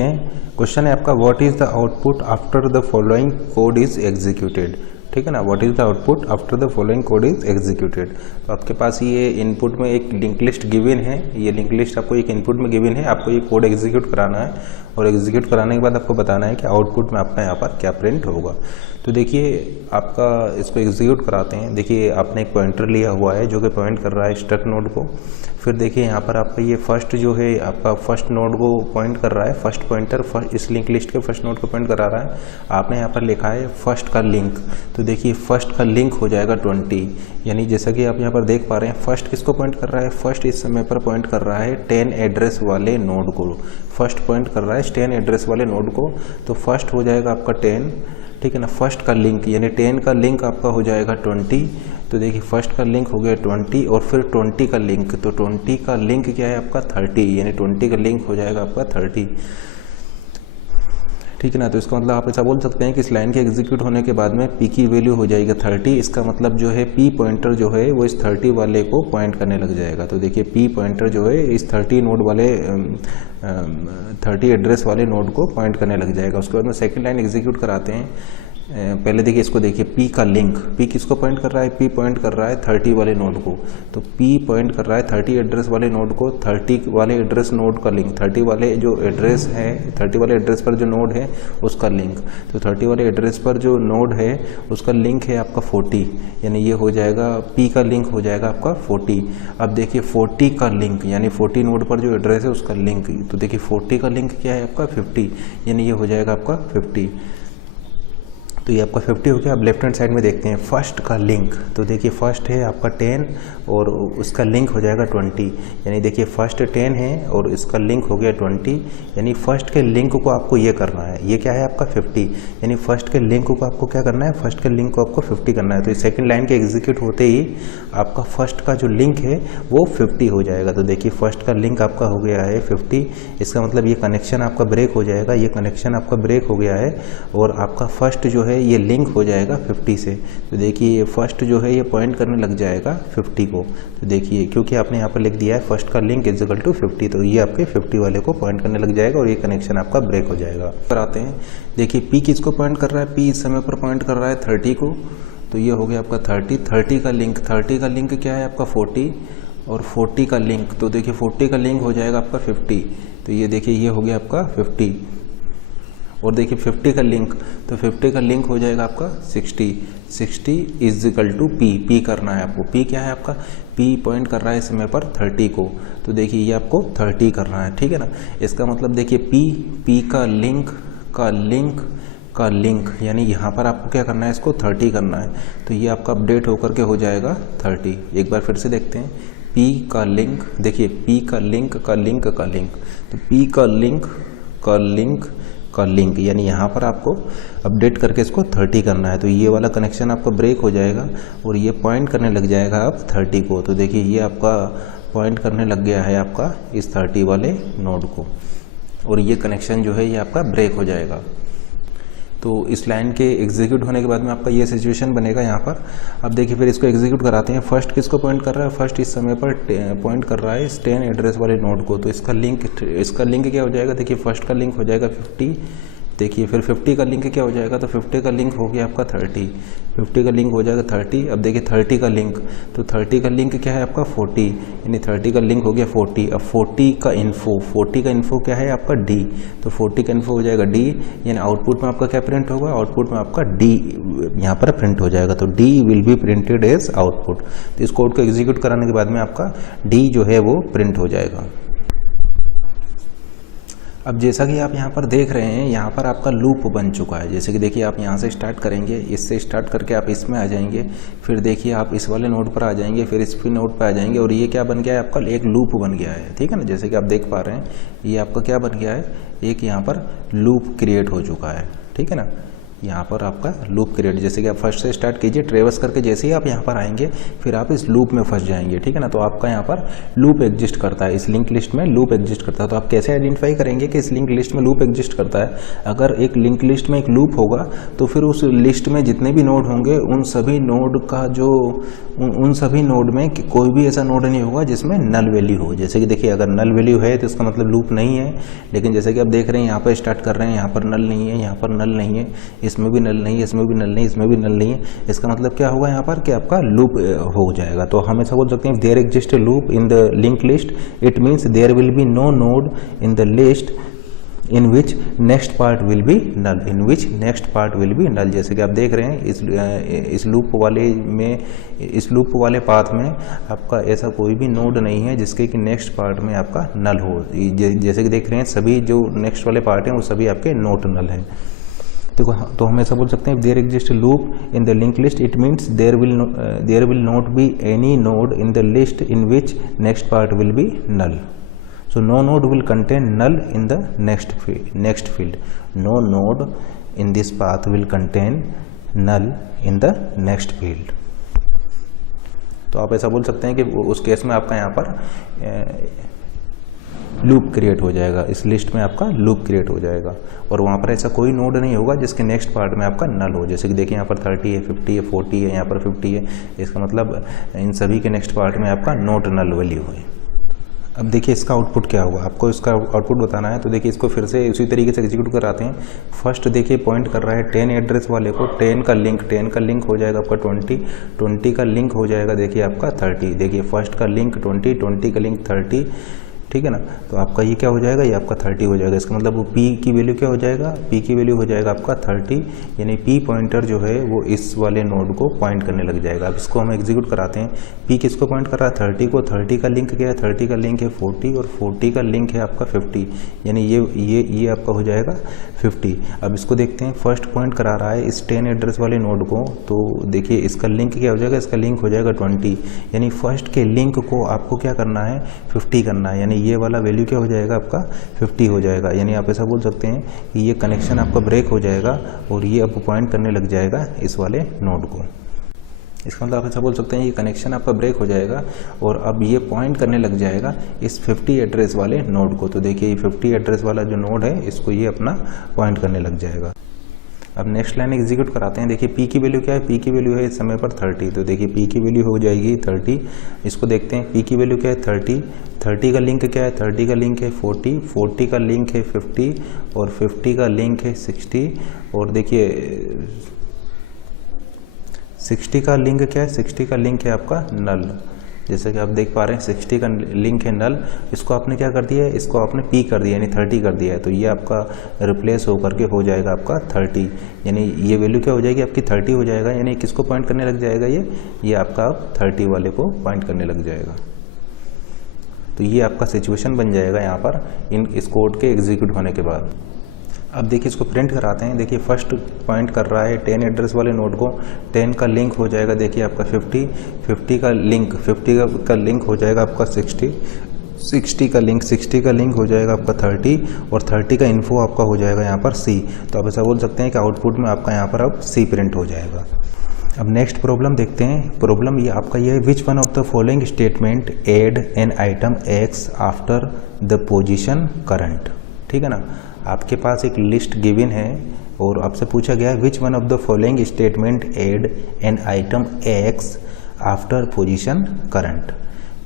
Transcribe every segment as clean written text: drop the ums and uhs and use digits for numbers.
देखते हैं। क्वेश्चन है आपका, what is the output after the following code is executed. ठीक है ना, what is the output after the following code is executed. तो आपके पास ये इनपुट में एक लिंक लिस्ट गिवन है, ये लिंक लिस्ट आपको एक इनपुट में गिवन है, आपको ये कोड एग्जीक्यूट कराना है और एग्जीक्यूट कराने के बाद आपको बताना है कि आउटपुट में आपका यहाँ पर क्या प्रिंट होगा। तो देखिए आपका इसको एग्जीक्यूट कराते हैं। देखिए आपने एक पॉइंटर लिया हुआ है जो कि पॉइंट कर रहा है स्ट्रक्ट नोड को। फिर देखिए यहाँ पर आपका ये फर्स्ट जो है आपका फर्स्ट नोड को पॉइंट कर रहा है, फर्स्ट पॉइंटर इस लिंक लिस्ट के फर्स्ट नोड को पॉइंट करा रहा है। आपने यहाँ पर लिखा है फर्स्ट का लिंक, तो देखिए फर्स्ट का लिंक हो जाएगा 20, यानी जैसा कि आप यहाँ पर देख पा रहे हैं फर्स्ट किसको पॉइंट कर रहा है, फर्स्ट इस समय पर पॉइंट कर रहा है 10 एड्रेस वाले नोड को। फर्स्ट पॉइंट कर रहा है 10 एड्रेस वाले नोड को, तो फर्स्ट हो जाएगा आपका 10, ठीक है ना। फर्स्ट का लिंक यानी 10 का लिंक आपका हो जाएगा 20, तो देखिए फर्स्ट का लिंक हो गया 20 और फिर 20 का लिंक, तो 20 का लिंक क्या है आपका 30, यानी 20 का लिंक हो जाएगा आपका 30, ठीक है ना। तो इसका मतलब आप ऐसा बोल सकते हैं कि इस लाइन के एग्जीक्यूट होने के बाद में पी की वैल्यू हो जाएगी 30। इसका मतलब जो है पी पॉइंटर जो है वो इस 30 वाले को पॉइंट करने लग जाएगा। तो देखिए पी पॉइंटर जो है इस 30 नोड वाले 30 एड्रेस वाले नोड को पॉइंट करने लग जाएगा। उसके बाद में सेकंड लाइन एग्जीक्यूट कराते हैं। पहले देखिए इसको देखिए पी का लिंक, पी किसको पॉइंट कर रहा है, पी पॉइंट कर रहा है 30 वाले नोड को, तो पी पॉइंट कर रहा है 30 एड्रेस वाले नोड को, 30 वाले एड्रेस नोड का लिंक, 30 वाले जो एड्रेस है 30 वाले एड्रेस पर जो नोड है उसका लिंक, तो 30 वाले एड्रेस पर जो नोड है उसका लिंक है आपका 40, यानी ये हो जाएगा पी का लिंक हो जाएगा आपका 40। अब देखिए 40 का लिंक यानी 40 नोड पर जो एड्रेस है उसका लिंक, तो देखिए 40 का लिंक क्या है आपका 50, यानी ये हो जाएगा आपका 50। तो ये आपका 50 हो गया। अब लेफ्ट हैंड साइड में देखते हैं फर्स्ट का लिंक, तो देखिए फर्स्ट है आपका 10 और उसका लिंक हो जाएगा 20, यानी देखिए फर्स्ट 10 है और इसका लिंक हो गया 20, यानी फर्स्ट के लिंक को आपको ये करना है, ये क्या है आपका 50, यानी फर्स्ट के लिंक को आपको क्या करना है, फर्स्ट के लिंक को आपको 50 करना है। तो सेकंड लाइन के एग्जीक्यूट होते ही आपका फर्स्ट का जो लिंक है वो 50 हो जाएगा। तो देखिए फर्स्ट का लिंक आपका हो गया है 50, इसका मतलब ये कनेक्शन आपका ब्रेक हो जाएगा, ये कनेक्शन आपका ब्रेक हो गया है और आपका फर्स्ट जो है ये लिंक हो जाएगा 50 से। तो देखिए ये फर्स्ट जो है ये पॉइंट करने लग जाएगा 50 को, तो देखिए क्योंकि आपने यहाँ पर लिख दिया है फर्स्ट का लिंक इज इक्वल टू 50, तो ये आपके 50 वाले को पॉइंट करने लग जाएगा और ये कनेक्शन आपका ब्रेक हो जाएगा। पर आते हैं, देखिए पी किसको पॉइंट कर रहा है, पी इस समय पर पॉइंट कर रहा है 30 को, तो ये हो गया आपका 30 का लिंक, 30 का लिंक क्या है आपका 40 और 40 का लिंक, तो देखिए 40 का लिंक हो जाएगा आपका 50, तो ये देखिए ये हो गया आपका 50 और देखिए 50 का लिंक, तो 50 का लिंक हो जाएगा आपका 60 इज इक्वल टू पी करना है आपको, पी क्या है आपका, पी पॉइंट कर रहा है इस समय पर 30 को, तो देखिए ये आपको 30 करना है, ठीक है ना। इसका मतलब देखिए पी का लिंक यानी यहाँ पर आपको क्या करना है, इसको 30 करना है, तो ये आपका अपडेट होकर के हो जाएगा 30। एक बार फिर से देखते हैं, पी का लिंक, देखिए पी का लिंक तो पी का लिंक यानी यहाँ पर आपको अपडेट करके इसको 30 करना है, तो ये वाला कनेक्शन आपका ब्रेक हो जाएगा और ये पॉइंट करने लग जाएगा आप 30 को, तो देखिए ये आपका पॉइंट करने लग गया है आपका इस 30 वाले नोड को और ये कनेक्शन जो है ये आपका ब्रेक हो जाएगा। तो इस लाइन के एग्जीक्यूट होने के बाद में आपका ये सिचुएशन बनेगा यहाँ पर। अब देखिए फिर इसको एग्जीक्यूट कराते हैं। फर्स्ट किसको पॉइंट कर रहा है, फर्स्ट इस समय पर पॉइंट कर रहा है इस 10 एड्रेस वाले नोड को, तो इसका लिंक क्या हो जाएगा, देखिए फर्स्ट का लिंक हो जाएगा 50, देखिए फिर 50 का लिंक क्या हो जाएगा, तो 50 का लिंक हो गया आपका 30, 50 का लिंक हो जाएगा 30। अब देखिए 30 का लिंक, तो 30 का लिंक क्या है आपका 40, यानी 30 का लिंक हो गया 40। अब 40 का इन्फो क्या है आपका डी, तो 40 का इन्फो हो जाएगा डी, यानी आउटपुट में आपका क्या प्रिंट होगा, आउटपुट में आपका डी यहाँ पर प्रिंट हो जाएगा, तो D will be printed as output. तो इस कोड को एग्जीक्यूट कराने के बाद में आपका डी जो है वो प्रिंट हो जाएगा। अब जैसा कि आप यहाँ पर देख रहे हैं, यहाँ पर आपका लूप बन चुका है। जैसे कि देखिए आप यहाँ से स्टार्ट करेंगे, इससे स्टार्ट करके आप इसमें आ जाएंगे, फिर देखिए आप इस वाले नोड पर आ जाएंगे, फिर इस नोड पर आ जाएंगे और ये क्या बन गया है आपका, एक लूप बन गया है, ठीक है ना। जैसे कि आप देख पा रहे हैं ये आपका क्या बन गया है, एक यहाँ पर लूप क्रिएट हो चुका है, ठीक है ना। यहाँ पर आपका लूप क्रिएट, जैसे कि आप फर्स्ट से स्टार्ट कीजिए, ट्रेवर्स करके जैसे ही आप यहाँ पर आएंगे फिर आप इस लूप में फंस जाएंगे, ठीक है ना। तो आपका यहाँ पर लूप एग्जिस्ट करता है, इस लिंक लिस्ट में लूप एग्जिस्ट करता है। तो आप कैसे आइडेंटिफाई करेंगे कि इस लिंक लिस्ट में लूप एग्जिस्ट करता है? अगर एक लिंक लिस्ट में एक लूप होगा तो फिर उस लिस्ट में जितने भी नोड होंगे उन सभी नोड का जो उन सभी नोड में कोई भी ऐसा नोड नहीं होगा जिसमें नल वैल्यू हो। जैसे कि देखिए, अगर नल वैल्यू है तो इसका मतलब लूप नहीं है, लेकिन जैसे कि आप देख रहे हैं यहाँ पर स्टार्ट कर रहे हैं, यहाँ पर नल नहीं है, यहाँ पर नल नहीं है, इसमें भी नल नहीं है, इसमें भी नल नहीं, इसमें भी नल नहीं है। इसका मतलब क्या होगा यहाँ पर कि आपका लूप हो जाएगा। तो हम ऐसा बोल सकते हैं, there exist a loop in the link list, it means there will be no node in the list in which next part will be null, in which next part will be null. जैसे कि आप देख रहे हैं इस loop वाले path में आपका ऐसा कोई भी नोड नहीं है जिसके कि नेक्स्ट पार्ट में आपका नल हो। जैसे कि देख रहे हैं सभी जो नेक्स्ट वाले पार्ट हैं वो सभी आपके नोट नल हैं। देखो, तो हम ऐसा बोल सकते हैं, there exist loop in the link list, it means there will not be any node in the list in which next part will be null. So no node will contain null in the next field. No node in this path will contain null in the next field. तो आप ऐसा बोल सकते हैं कि उस case में आपका यहाँ पर लूप क्रिएट हो जाएगा, इस लिस्ट में आपका लूप क्रिएट हो जाएगा और वहाँ पर ऐसा कोई नोड नहीं होगा जिसके नेक्स्ट पार्ट में आपका नल हो। जैसे कि देखिए यहाँ पर 30 है, 50 है, 40 है, यहाँ पर 50 है, इसका मतलब इन सभी के नेक्स्ट पार्ट में आपका नोट नल वैल्यू है। अब देखिए इसका आउटपुट क्या होगा, आपको इसका आउटपुट बताना है। तो देखिए इसको फिर से उसी तरीके से एग्जीक्यूट कराते हैं। फर्स्ट देखिए पॉइंट कर रहा है 10 एड्रेस वाले को, 10 का लिंक हो जाएगा आपका 20 का लिंक हो जाएगा देखिए आपका 30। देखिए फर्स्ट का लिंक 20 का लिंक 30, ठीक है ना। तो आपका ये क्या हो जाएगा, ये आपका 30 हो जाएगा। इसका मतलब वो P की वैल्यू क्या हो जाएगा, P की वैल्यू हो जाएगा आपका 30, यानी P पॉइंटर जो है वो इस वाले नोड को पॉइंट करने लग जाएगा। अब इसको हम एग्जीक्यूट कराते हैं। P किसको पॉइंट कर रहा है, 30 को। 30 का लिंक क्या है, 30 का लिंक है 40 और 40 का लिंक है आपका 50, यानी ये आपका हो जाएगा 50। अब इसको देखते हैं, फर्स्ट पॉइंट करा रहा है इस 10 एड्रेस वाले नोड को, तो देखिए इसका लिंक क्या हो जाएगा, इसका लिंक हो जाएगा 20, यानी फर्स्ट के लिंक को आपको क्या करना है, 50 करना है, यानी ये वाला वैल्यू क्या हो जाएगा आपका 50 हो जाएगा। यानी आप ऐसा बोल सकते हैं कि ये कनेक्शन आपका ब्रेक हो जाएगा और ये अब पॉइंट करने लग जाएगा इस वाले नोड को। इसका मतलब आप ऐसा बोल सकते हैं ये कनेक्शन आपका ब्रेक हो जाएगा और अब ये पॉइंट करने लग जाएगा इस 50 एड्रेस वाले नोड को। तो देखिए ये 50 एड्रेस वाला जो नोड है इसको ये अपना पॉइंट करने लग जाएगा। अब नेक्स्ट लाइन एग्जीक्यूट कराते हैं। देखिए P की वैल्यू क्या है, P की वैल्यू है इस समय पर 30, तो देखिए P की वैल्यू हो जाएगी 30। इसको देखते हैं P की वैल्यू क्या है 30 का लिंक क्या है, 30 का लिंक है 40 का लिंक है 50 और 50 का लिंक है 60 और देखिए 60 का लिंक क्या है, 60 का लिंक है आपका नल। जैसे कि आप देख पा रहे हैं 60 का लिंक है नल, इसको आपने क्या कर दिया है, इसको आपने P कर दिया यानी 30 कर दिया है, तो ये आपका रिप्लेस होकर के हो जाएगा आपका 30, यानी ये वैल्यू क्या हो जाएगी आपकी 30 हो जाएगा, यानी किसको पॉइंट करने लग जाएगा, ये आपका अब 30 वाले को पॉइंट करने लग जाएगा। तो ये आपका सिचुएशन बन जाएगा यहाँ पर इस कोड के एग्जीक्यूट होने के बाद। अब देखिए इसको प्रिंट कराते हैं। देखिए फर्स्ट पॉइंट कर रहा है 10 एड्रेस वाले नोड को, 10 का लिंक हो जाएगा देखिए आपका 50 का लिंक हो जाएगा आपका 60 का लिंक हो जाएगा आपका 30 और 30 का इन्फो आपका हो जाएगा यहाँ पर C। तो आप ऐसा बोल सकते हैं कि आउटपुट में आपका यहाँ पर अब C प्रिंट हो जाएगा। अब नेक्स्ट प्रॉब्लम देखते हैं। प्रॉब्लम ये आपका ये है, which one of the following statement add an item X after the position current. ठीक है ना, आपके पास एक लिस्ट गिवन है और आपसे पूछा गया है which one of the following statement add an item X after position current.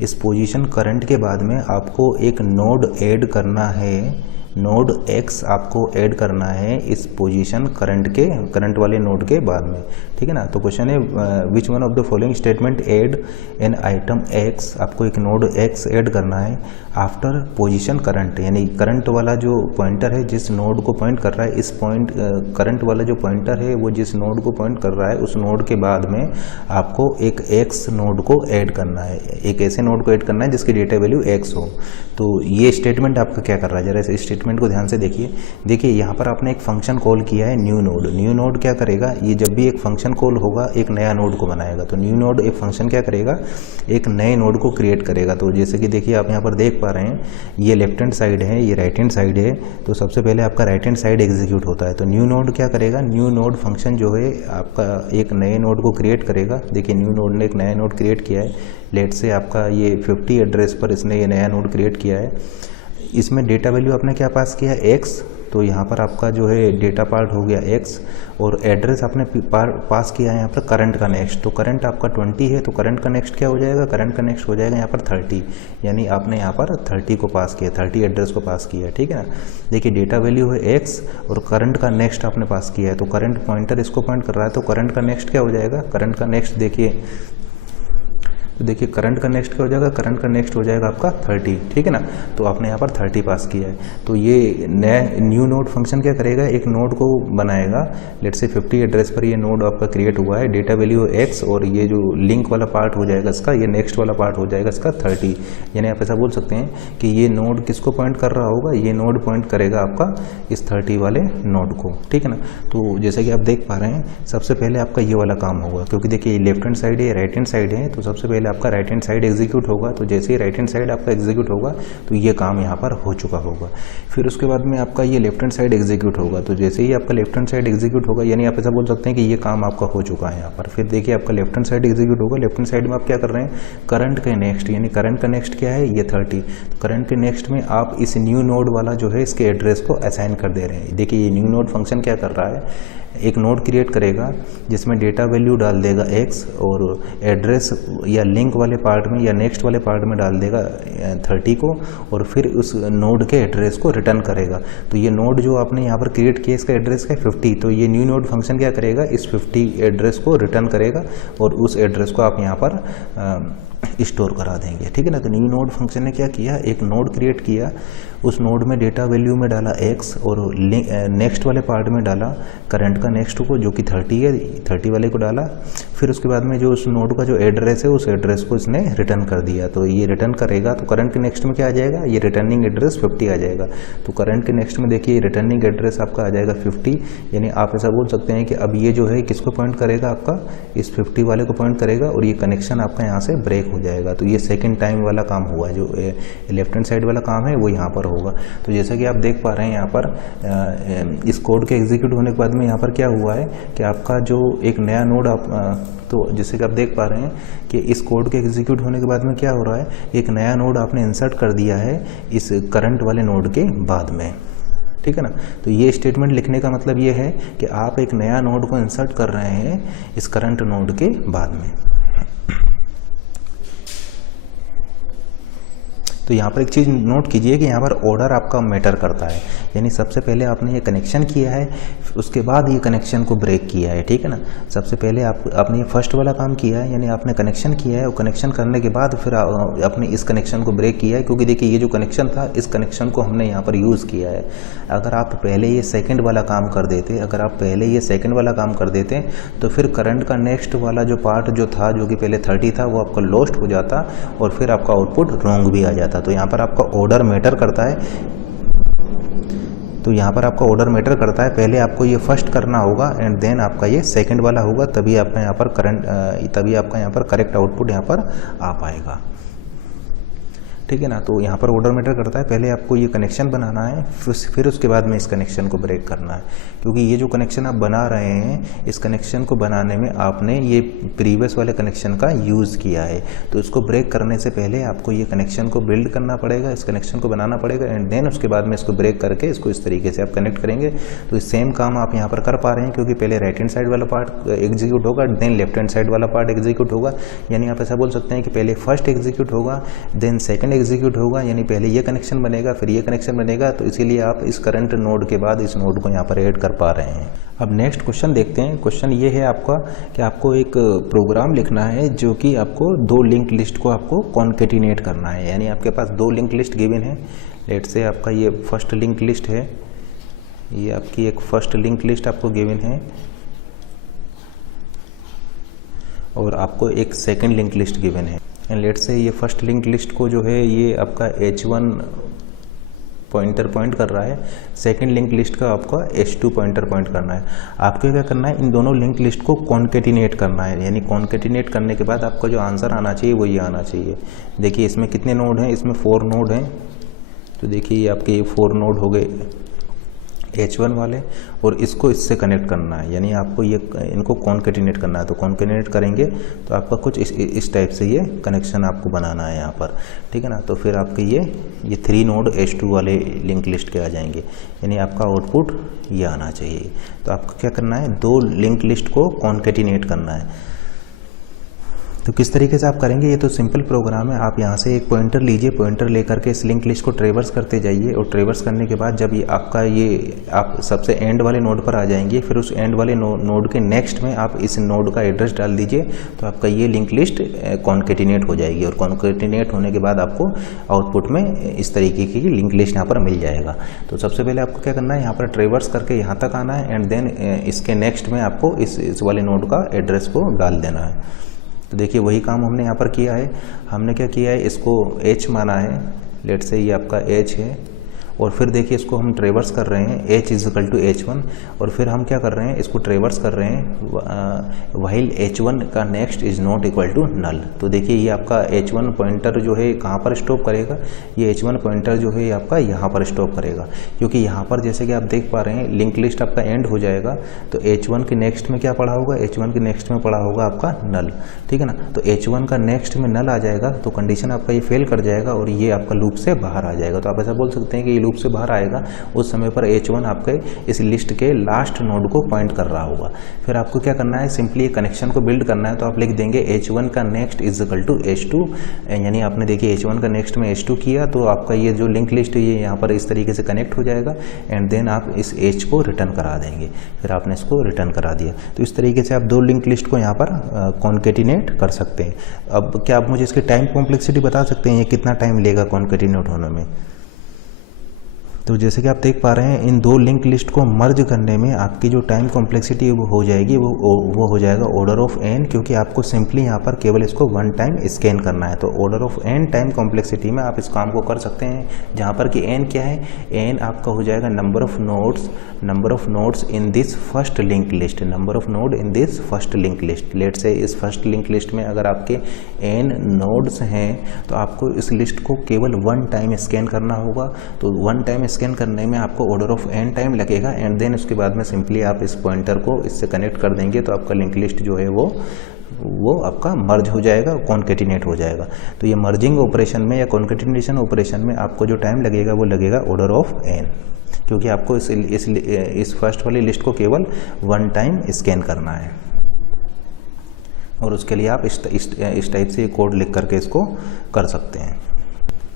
इस पोजीशन करंट के बाद में आपको एक नोड ऐड करना है, नोड X आपको ऐड करना है इस पोजीशन करंट वाले नोड के बाद में। ठीक है ना, तो क्वेश्चन है which one of the following statement add N item X, आपको एक नोड X ऐड करना है आफ्टर पोजीशन करंट, यानी करंट वाला जो पॉइंटर है जिस नोड को पॉइंट कर रहा है, इस पॉइंट करंट वाला जो पॉइंटर है वो जिस नोड को पॉइंट कर रहा है उस नोड के बाद में आपको एक X नोड को ऐड करना है, एक ऐसे नोड को ऐड करना है जिसकी डेटा वैल्यू X हो। तो ये स्टेटमेंट आपका क्या कर रहा है, जरा इस स्टेटमेंट को ध्यान से देखिए यहाँ पर आपने एक फंक्शन कॉल किया है न्यू नोड। न्यू नोड क्या करेगा, ये जब भी एक फंक्शन कॉल होगा एक नया नोड को बनाएगा। तो न्यू नोड एक फंक्शन क्या करेगा, एक नए नोड को क्रिएट करेगा। तो जैसे कि देखिए आप यहाँ पर देख पा रहे हैं, ये लेफ्ट हैंड साइड है, ये राइट हैंड साइड है। तो सबसे पहले आपका राइट हैंड साइड एग्जीक्यूट होता है। तो न्यू नोड क्या करेगा, न्यू नोड फंक्शन जो है आपका एक नए नोड को क्रिएट करेगा। देखिए न्यू नोड ने एक नया नोड क्रिएट किया है, लेट से आपका ये 50 एड्रेस पर इसने ये नया नोड क्रिएट किया है। इसमें डेटा वैल्यू आपने क्या पास किया, x। तो यहाँ पर आपका जो है डेटा पार्ट हो गया x, और एड्रेस आपने पास किया है यहाँ पर करंट का नेक्स्ट। तो करंट आपका 20 है, तो करंट का नेक्स्ट क्या हो जाएगा, करंट का नेक्स्ट हो जाएगा यहाँ पर 30, यानी आपने यहाँ पर 30 को पास किया, 30 एड्रेस को पास किया है, ठीक है ना। देखिए डेटा वैल्यू है x और करंट का नेक्स्ट आपने पास किया है, तो करंट पॉइंटर इसको पॉइंट कर रहा है। तो करंट का नेक्स्ट क्या हो जाएगा, करंट का नेक्स्ट देखिए, तो देखिए करंट का नेक्स्ट क्या हो जाएगा, करंट का नेक्स्ट हो जाएगा आपका 30, ठीक है ना। तो आपने यहाँ पर 30 पास किया है। तो ये न्यू नोड फंक्शन क्या करेगा, एक नोड को बनाएगा। लेट्स से 50 एड्रेस पर ये नोड आपका क्रिएट हुआ है, डेटा वैल्यू है x, और ये जो लिंक वाला पार्ट हो जाएगा इसका, ये नेक्स्ट वाला पार्ट हो जाएगा इसका 30। यानी आप ऐसा बोल सकते हैं कि ये नोड किसको पॉइंट कर रहा होगा, ये नोड पॉइंट करेगा आपका इस 30 वाले नोड को, ठीक है ना। तो जैसे कि आप देख पा रहे हैं, सबसे पहले आपका ये वाला काम होगा, क्योंकि देखिए ये लेफ्ट हैंड साइड है, राइट हैंड साइड है। तो सबसे पहले आपका राइट हैंड साइड एग्जीक्यूट होगा। तो जैसे ही राइट हैंड साइड आपका एग्जीक्यूट होगा तो ये काम यहाँ पर हो चुका होगा। फिर उसके बाद में आपका ये लेफ्ट हैंड साइड एग्जीक्यूट होगा। तो जैसे ही आपका लेफ्ट हैंड साइड एग्जीक्यूट होगा, यानी आप ऐसा बोल सकते हैं कि ये काम आपका हो चुका है यहाँ पर। फिर देखिए आपका लेफ्ट हैंड साइड एग्जीक्यूट होगा। लेफ्ट हैंड साइड में आप क्या कर रहे हैं, करंट के नेक्स्ट, यानी करंट का नेक्स्ट क्या है, ये 30। तो करंट के नेक्स्ट में आप इस न्यू नोड वाला जो है इसके एड्रेस को असाइन कर दे रहे हैं। देखिए ये न्यू नोड फंक्शन क्या कर रहा है, एक नोड क्रिएट करेगा जिसमें डेटा वैल्यू डाल देगा x, और एड्रेस या लिंक वाले पार्ट में या नेक्स्ट वाले पार्ट में डाल देगा 30 को, और फिर उस नोड के एड्रेस को रिटर्न करेगा। तो ये नोड जो आपने यहाँ पर क्रिएट किया इसका एड्रेस का 50। तो ये न्यू नोड फंक्शन क्या करेगा, इस 50 एड्रेस को रिटर्न करेगा और उस एड्रेस को आप यहाँ पर स्टोर करा देंगे, ठीक है ना। तो न्यू नोड फंक्शन ने क्या किया, एक नोड क्रिएट किया, उस नोड में डेटा वैल्यू में डाला x, और नेक्स्ट वाले पार्ट में डाला करंट का नेक्स्ट को जो कि 30 है, 30 वाले को डाला। फिर उसके बाद में जो उस नोड का जो एड्रेस है उस एड्रेस को इसने रिटर्न कर दिया। तो ये रिटर्न करेगा, तो करंट के नेक्स्ट में क्या आ जाएगा, ये रिटर्निंग एड्रेस 50 आ जाएगा। तो करंट के नेक्स्ट में देखिए रिटर्निंग एड्रेस आपका आ जाएगा 50, यानी आप ऐसा बोल सकते हैं कि अब ये जो है किसको पॉइंट करेगा, आपका इस 50 वाले को पॉइंट करेगा, और ये कनेक्शन आपका यहाँ से ब्रेक हो जाएगा। तो ये सेकेंड टाइम वाला काम हुआ है, जो लेफ्ट हैंड साइड वाला काम है वो यहाँ पर होगा। तो जैसा कि आप देख पा रहे हैं यहाँ पर इस कोड के एग्जीक्यूट होने के बाद में यहाँ पर क्या हुआ है कि आपका जो एक नया नोड तो जैसे कि आप देख पा रहे हैं कि इस कोड के एग्जीक्यूट होने के बाद में क्या हो रहा है, एक नया नोड आपने इंसर्ट कर दिया है इस करंट वाले नोड के बाद में, ठीक है ना। तो ये स्टेटमेंट लिखने का मतलब ये है कि आप एक नया नोड को इंसर्ट कर रहे हैं इस करंट नोड के बाद में। तो यहाँ पर एक चीज़ नोट कीजिए कि यहाँ पर ऑर्डर आपका मैटर करता है, यानी सबसे पहले आपने ये कनेक्शन किया है, उसके बाद ये कनेक्शन को ब्रेक किया है, ठीक है ना। सबसे पहले आपने ये फर्स्ट वाला काम किया है, यानी आपने कनेक्शन किया है, और कनेक्शन करने के बाद फिर आपने इस कनेक्शन को ब्रेक किया है, क्योंकि देखिए ये जो कनेक्शन था इस कनेक्शन को हमने यहाँ पर यूज़ किया है। अगर आप पहले ये सेकेंड वाला काम कर देते, तो फिर करंट का नेक्स्ट वाला जो पार्ट जो था, जो कि पहले 30 था, वो आपका लॉस्ट हो जाता और फिर आपका आउटपुट रॉन्ग भी आ जाता। तो यहाँ पर आपका ऑर्डर मैटर करता है। तो यहाँ पर आपका ऑर्डर मैटर करता है, पहले आपको ये फर्स्ट करना होगा एंड देन आपका ये सेकंड वाला होगा, तभी आपका यहाँ पर करेक्ट आउटपुट यहाँ पर आ पाएगा, ठीक है ना। तो यहाँ पर ऑर्डर मैटर करता है, पहले आपको ये कनेक्शन बनाना है, फिर उसके बाद में इस कनेक्शन को ब्रेक करना है, क्योंकि ये जो कनेक्शन आप बना रहे हैं, इस कनेक्शन को बनाने में आपने ये प्रीवियस वाले कनेक्शन का यूज़ किया है। तो इसको ब्रेक करने से पहले आपको ये कनेक्शन को बिल्ड करना पड़ेगा, इस कनेक्शन को बनाना पड़ेगा, एंड देन उसके बाद में इसको ब्रेक करके इसको इस तरीके से आप कनेक्ट करेंगे। तो सेम काम आप यहाँ पर कर पा रहे हैं, क्योंकि पहले राइट हैंड साइड वाला पार्ट एग्जीक्यूट होगा, देन लेफ्ट हैंड साइड वाला पार्ट एग्जीक्यूट होगा। यानी आप ऐसा बोल सकते हैं कि पहले फर्स्ट एग्जीक्यूट होगा, देन सेकेंड एग्जीक्यूट होगा, यानी पहले ये कनेक्शन बनेगा फिर ये कनेक्शन बनेगा। तो इसीलिए आप इस करंट नोड के बाद इस नोड को यहाँ पर ऐड कर पा रहे हैं। अब नेक्स्ट क्वेश्चन देखते हैं। क्वेश्चन ये है आपका कि आपको एक प्रोग्राम लिखना है जो कि आपको दो लिंक लिस्ट को आपको कॉन्केटिनेट करना है, यानी आपके पास दो लिंक लिस्ट गिवन है। लेट से आपका ये फर्स्ट लिंक लिस्ट है, ये आपकी एक फर्स्ट लिंक लिस्ट आपको गिवन है, और आपको एक सेकेंड लिंक लिस्ट गिवन है। एंड लेट से ये फर्स्ट लिंक लिस्ट को जो है ये आपका H1 पॉइंटर पॉइंट कर रहा है, सेकंड लिंक लिस्ट का आपका H2 पॉइंटर पॉइंट करना है। आपको क्या करना है, इन दोनों लिंक लिस्ट को कॉन्केटिनेट करना है, यानी कॉन्केटिनेट करने के बाद आपका जो आंसर आना चाहिए वो ये आना चाहिए। देखिए इसमें कितने नोड हैं, इसमें 4 नोड हैं, तो देखिए ये आपके 4 नोड हो गए H1 वाले, और इसको इससे कनेक्ट करना है, यानी आपको ये इनको कॉन्केटिनेट करना है। तो कॉन्केटिनेट करेंगे तो आपका कुछ इस टाइप से ये कनेक्शन आपको बनाना है यहाँ पर, ठीक है ना। तो फिर आपके ये 3 नोड H2 वाले लिंक लिस्ट के आ जाएंगे, यानी आपका आउटपुट ये आना चाहिए। तो आपको क्या करना है, 2 लिंक लिस्ट को कॉन्केटिनेट करना है। तो किस तरीके से आप करेंगे, ये तो सिंपल प्रोग्राम है। आप यहाँ से एक पॉइंटर लीजिए, पॉइंटर लेकर के इस लिंक लिस्ट को ट्रेवर्स करते जाइए, और ट्रेवर्स करने के बाद जब ये आपका आप सबसे एंड वाले नोड पर आ जाएंगे, फिर उस एंड वाले नोड के नेक्स्ट में आप इस नोड का एड्रेस डाल दीजिए, तो आपका ये लिंक लिस्ट कॉन्केटिनेट हो जाएगी। और कॉन्केटिनेट होने के बाद आपको आउटपुट में इस तरीके की लिंक लिस्ट यहाँ पर मिल जाएगा। तो सबसे पहले आपको क्या करना है, यहाँ पर ट्रेवर्स करके यहाँ तक आना है, एंड देन इसके नेक्स्ट में आपको इस वाले नोड का एड्रेस को डाल देना है। तो देखिए वही काम हमने यहाँ पर किया है। हमने क्या किया है, इसको H माना है, लेट से ये आपका H है, और फिर देखिए इसको हम ट्रेवर्स कर रहे हैं H = H1, और फिर हम क्या कर रहे हैं, इसको ट्रेवर्स कर रहे हैं व्हाइल H1 का next is not equal to null. तो देखिए ये आपका H1 पॉइंटर जो है कहाँ पर स्टॉप करेगा, ये H1 पॉइंटर जो है आपका यहाँ पर स्टॉप करेगा, क्योंकि यहाँ पर जैसे कि आप देख पा रहे हैं लिंक लिस्ट आपका एंड हो जाएगा। तो H1 के नेक्स्ट में क्या पड़ा होगा, H1 के नेक्स्ट में पड़ा होगा आपका नल, ठीक है ना। तो H1 का नेक्स्ट में नल आ जाएगा, तो कंडीशन आपका ये फेल कर जाएगा और ये आपका लूप से बाहर आ जाएगा। तो आप ऐसा बोल सकते हैं कि लूप से बाहर आएगा, उस समय पर H1 आपके इस लिस्ट के लास्ट नोड को पॉइंट कर रहा होगा। फिर आपको क्या करना है, सिंपली कनेक्शन को बिल्ड करना है। तो आप लिख देंगे H1 का नेक्स्ट = H2, यानी आपने देखिए H1 का नेक्स्ट में H2 किया, तो आपका ये जो लिंक लिस्ट है ये यहाँ पर इस तरीके से कनेक्ट हो जाएगा, एंड देन आप इस H को रिटर्न करा देंगे। फिर आपने इसको रिटर्न करा दिया। तो इस तरीके से आप 2 लिंक लिस्ट को यहाँ पर कॉन्केटिनेट कर सकते हैं। अब क्या आप मुझे इसकी टाइम कॉम्प्लेक्सिटी बता सकते हैं, ये कितना टाइम लेगा कॉन्केटिनेट होने में? तो जैसे कि आप देख पा रहे हैं, इन 2 लिंक लिस्ट को मर्ज करने में आपकी जो टाइम कॉम्प्लेक्सिटी वो हो जाएगी, वो हो जाएगा ऑर्डर ऑफ n, क्योंकि आपको सिंपली यहाँ पर केवल इसको 1 टाइम स्कैन करना है। तो order of n time complexity में आप इस काम को कर सकते हैं, जहाँ पर कि n क्या है, n आपका हो जाएगा number of nodes in this first link list, number of node in this first link list. Let say इस फर्स्ट लिंक लिस्ट में अगर आपके n नोड्स हैं, तो आपको इस लिस्ट को केवल 1 टाइम स्कैन करना होगा। तो 1 टाइम स्कैन करने में आपको ऑर्डर ऑफ n टाइम लगेगा, एंड देन उसके बाद में सिंपली आप इस पॉइंटर को इससे कनेक्ट कर देंगे, तो आपका लिंक लिस्ट जो है वो आपका मर्ज हो जाएगा, कॉन्केटिनेट हो जाएगा। तो ये मर्जिंग ऑपरेशन में या कॉन्केटिनेशन ऑपरेशन में आपको जो टाइम लगेगा वो लगेगा ऑर्डर ऑफ n, क्योंकि आपको इस फर्स्ट वाली लिस्ट को केवल 1 टाइम स्कैन करना है। और उसके लिए आप इस टाइप से कोड लिख करके इसको कर सकते हैं।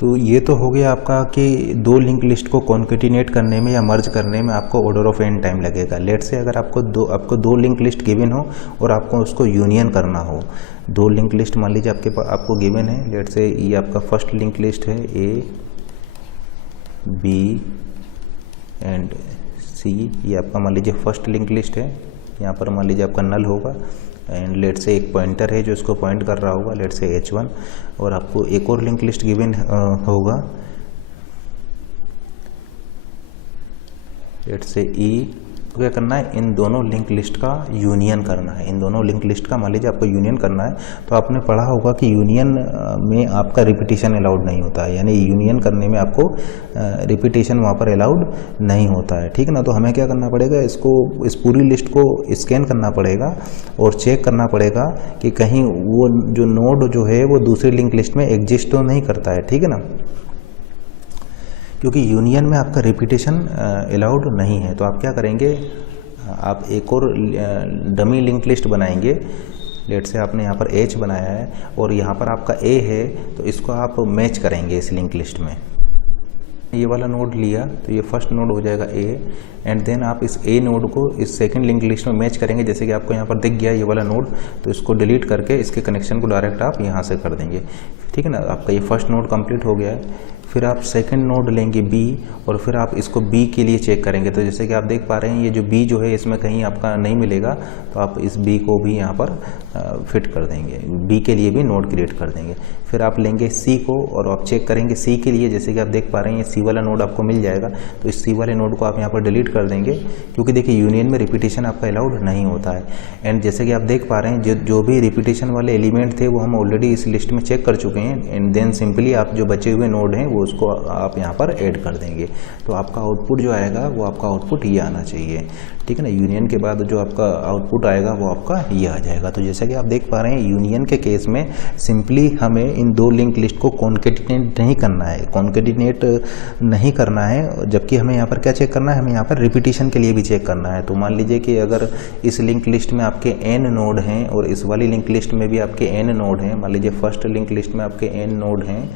तो ये तो हो गया आपका कि 2 लिंक लिस्ट को कॉन्केटिनेट करने में या मर्ज करने में आपको ऑर्डर ऑफ n टाइम लगेगा। लेट से अगर आपको 2 लिंक लिस्ट गिवन हो और आपको उसको यूनियन करना हो, 2 लिंक लिस्ट मान लीजिए आपको गिवन है। लेट से ये आपका फर्स्ट लिंक लिस्ट है A, B एंड C, ये आपका मान लीजिए फर्स्ट लिंक लिस्ट है। यहाँ पर मान लीजिए आपका नल होगा, एंड लेट से एक पॉइंटर है जो इसको पॉइंट कर रहा होगा, लेट से H1, और आपको एक और लिंक लिस्ट गिवन होगा, लेट से E। तो क्या करना है, इन दोनों लिंक लिस्ट का यूनियन करना है। इन दोनों लिंक लिस्ट का मान लीजिए आपको यूनियन करना है, तो आपने पढ़ा होगा कि यूनियन में आपका रिपीटिशन अलाउड नहीं होता है, यानी यूनियन करने में आपको रिपीटिशन वहाँ पर अलाउड नहीं होता है, ठीक है ना। तो हमें क्या करना पड़ेगा, इस पूरी लिस्ट को स्कैन करना पड़ेगा और चेक करना पड़ेगा कि कहीं वो जो नोड जो है वो दूसरी लिंक लिस्ट में एग्जिस्ट तो नहीं करता है, ठीक है ना, क्योंकि यूनियन में आपका रिपीटेशन अलाउड नहीं है। तो आप क्या करेंगे, आप एक और डमी लिंक लिस्ट बनाएंगे। लेट से आपने यहाँ पर H बनाया है और यहाँ पर आपका A है, तो इसको आप मैच करेंगे इस लिंक लिस्ट में। ये वाला नोड लिया तो ये फर्स्ट नोड हो जाएगा A, एंड देन आप इस A नोड को इस सेकंड लिंक लिस्ट में मैच करेंगे। जैसे कि आपको यहाँ पर दिख गया ये वाला नोड, तो इसको डिलीट करके इसके कनेक्शन को डायरेक्ट आप यहाँ से कर देंगे, ठीक है ना। आपका ये फर्स्ट नोड कंप्लीट हो गया है। फिर आप सेकंड नोड लेंगे B और फिर आप इसको B के लिए चेक करेंगे। तो जैसे कि आप देख पा रहे हैं ये जो B जो है इसमें कहीं आपका नहीं मिलेगा, तो आप इस B को भी यहाँ पर फिट कर देंगे, B के लिए भी नोड क्रिएट कर देंगे। फिर आप लेंगे C को और आप चेक करेंगे C के लिए, जैसे कि आप देख पा रहे हैं ये C वाला नोड आपको मिल जाएगा, तो इस C वाले नोड को आप यहाँ पर डिलीट कर देंगे, क्योंकि देखिए यूनियन में रिपीटेशन आपका अलाउड नहीं होता है। एंड जैसे कि आप देख पा रहे हैं जो भी रिपीटेशन वाले एलिमेंट थे वो हम ऑलरेडी इस लिस्ट में चेक कर चुके हैं। एंड देन सिंपली आप जो बचे हुए नोड हैं वो उसको आप यहाँ पर ऐड कर देंगे, तो आपका आउटपुट जो आएगा वो आपका आउटपुट ये आना चाहिए, ठीक है ना। यूनियन के बाद जो आपका आउटपुट आएगा वो आपका ये आ जाएगा। तो जैसा कि आप देख पा रहे हैं यूनियन के केस में सिंपली हमें इन दो लिंक लिस्ट को कॉन्केटिनेट नहीं करना है, कॉन्केटिनेट नहीं करना है, जबकि हमें यहाँ पर क्या चेक करना है, हमें यहाँ पर रिपीटिशन के लिए भी चेक करना है। तो मान लीजिए कि अगर इस लिंक लिस्ट में आपके n नोड हैं और इस वाली लिंक लिस्ट में भी आपके n नोड हैं, मान लीजिए फर्स्ट लिंक लिस्ट में आपके n नोड हैं,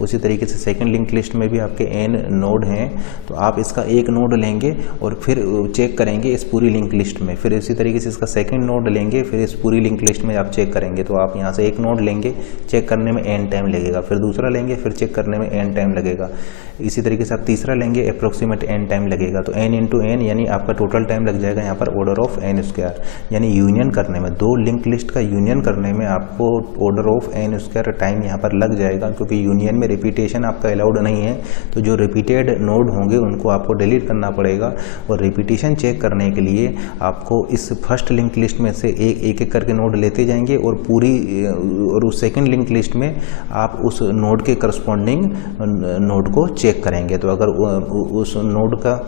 उसी तरीके से सेकंड लिंक लिस्ट में भी आपके n नोड हैं, तो आप इसका एक नोड लेंगे और फिर चेक करेंगे इस पूरी लिंक लिस्ट में। फिर इसी तरीके से इसका सेकंड नोड लेंगे, फिर इस पूरी लिंक लिस्ट में आप चेक करेंगे। तो आप यहाँ से एक नोड लेंगे, चेक करने में n टाइम लगेगा, फिर दूसरा लेंगे, फिर चेक करने में n टाइम लगेगा। इसी तरीके से आप तीसरा लेंगे, अप्रोक्सीमेट n टाइम लगेगा। तो n इंटू n यानी आपका टोटल टाइम लग जाएगा यहाँ पर ऑर्डर ऑफ n स्क्वायर, यानी यूनियन करने में, दो लिंक लिस्ट का यूनियन करने में आपको order of n square time यहाँ पर लग जाएगा, क्योंकि यूनियन में रिपीटेशन आपका अलाउड नहीं है। तो जो रिपीटेड नोड होंगे उनको आपको डिलीट करना पड़ेगा, और रिपीटेशन चेक करने के लिए आपको इस फर्स्ट लिंक लिस्ट में से एक एक करके नोड लेते जाएंगे और और उस सेकंड लिंक लिस्ट में आप उस नोड के करस्पॉन्डिंग नोड को चेक करेंगे। तो अगर उस नोड का,